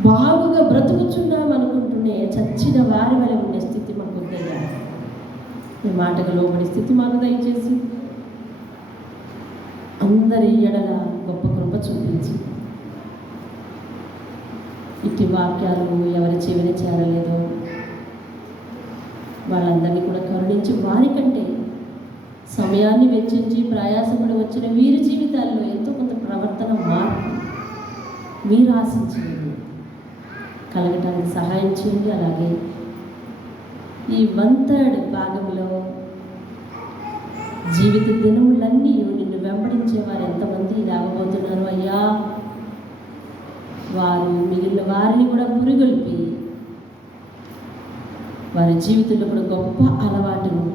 బాగుగా బ్రతుకుచున్నాం అనుకుంటూనే చచ్చిన వారి వల్ల ఉండే స్థితి మాకు వద్దయ్యా. ఈ మాటకు లోబడి స్థితి మాకు దయచేసి అందరి ఎడల గొప్ప కృప చూపించి, ఇట్టి వాక్యాలు ఎవరి చెవిన చేరలేదో వాళ్ళందరినీ కూడా కరుణించి, వారికంటే సమయాన్ని వెచ్చించి ప్రయాసపడి వచ్చిన వీరి జీవితాల్లో ఎంతో కొంత ప్రవర్తన మార్పు మీరు ఆశించినది కలగటానికి సహాయం చేయండి. అలాగే ఈ 1/3 భాగంలో జీవిత దినములన్నీ నిన్ను వెంబడించే వారు ఎంతమంది రాబోతున్నారు అయ్యా, వారు మిగిలిన వారిని కూడా పురిగొల్పి వారి జీవితంలో కూడా గొప్ప అలవాటును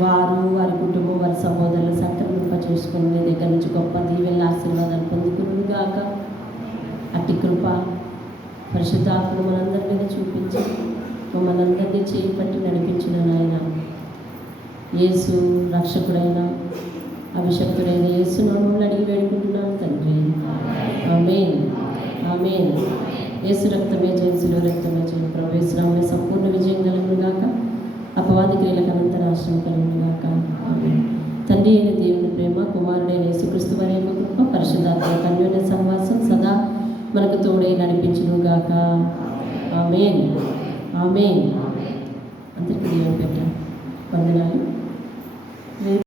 వారు, వారి కుటుంబం, వారి సహోదరులు సంక్రమింప చేసుకుని మీ దగ్గర నుంచి గొప్ప దీవెనల ఆశీర్వాదాలు పొందుకునుగాక. అట్టి కృప పరిశుద్ధాత్మను మనందరి మీద చూపించి మమ్మల్ని అందరినీ చేపట్టి నడిపించిన నాయన యేసు రక్షకుడైన అభిషక్తుడైన యేసు నామములో అడిగి వేడుకుంటున్నాను తండ్రి. ఆమేన్, ఆమేన్. యేసు రక్తమే జయించులో రక్తమే జయం. ప్రభు యేసు నామములో సంపూర్ణ విజయం కలుగునుగాక. అపవాది క్రియలకు అనంత నాశనం కలుగునుగాక. ఆమేన్. తండ్రి అయిన దేవుని ప్రేమ, కుమారుడైన యేసుక్రీస్తు వారి యొక్క కృప, పరిశుద్ధాత్మ అన్యోన్య సహవాసం సదా మనకు తోడై నడిపించునుగాక. ఆమేన్, ఆమేన్. అందరికీ దేవుని పెట్ట వందనాలు.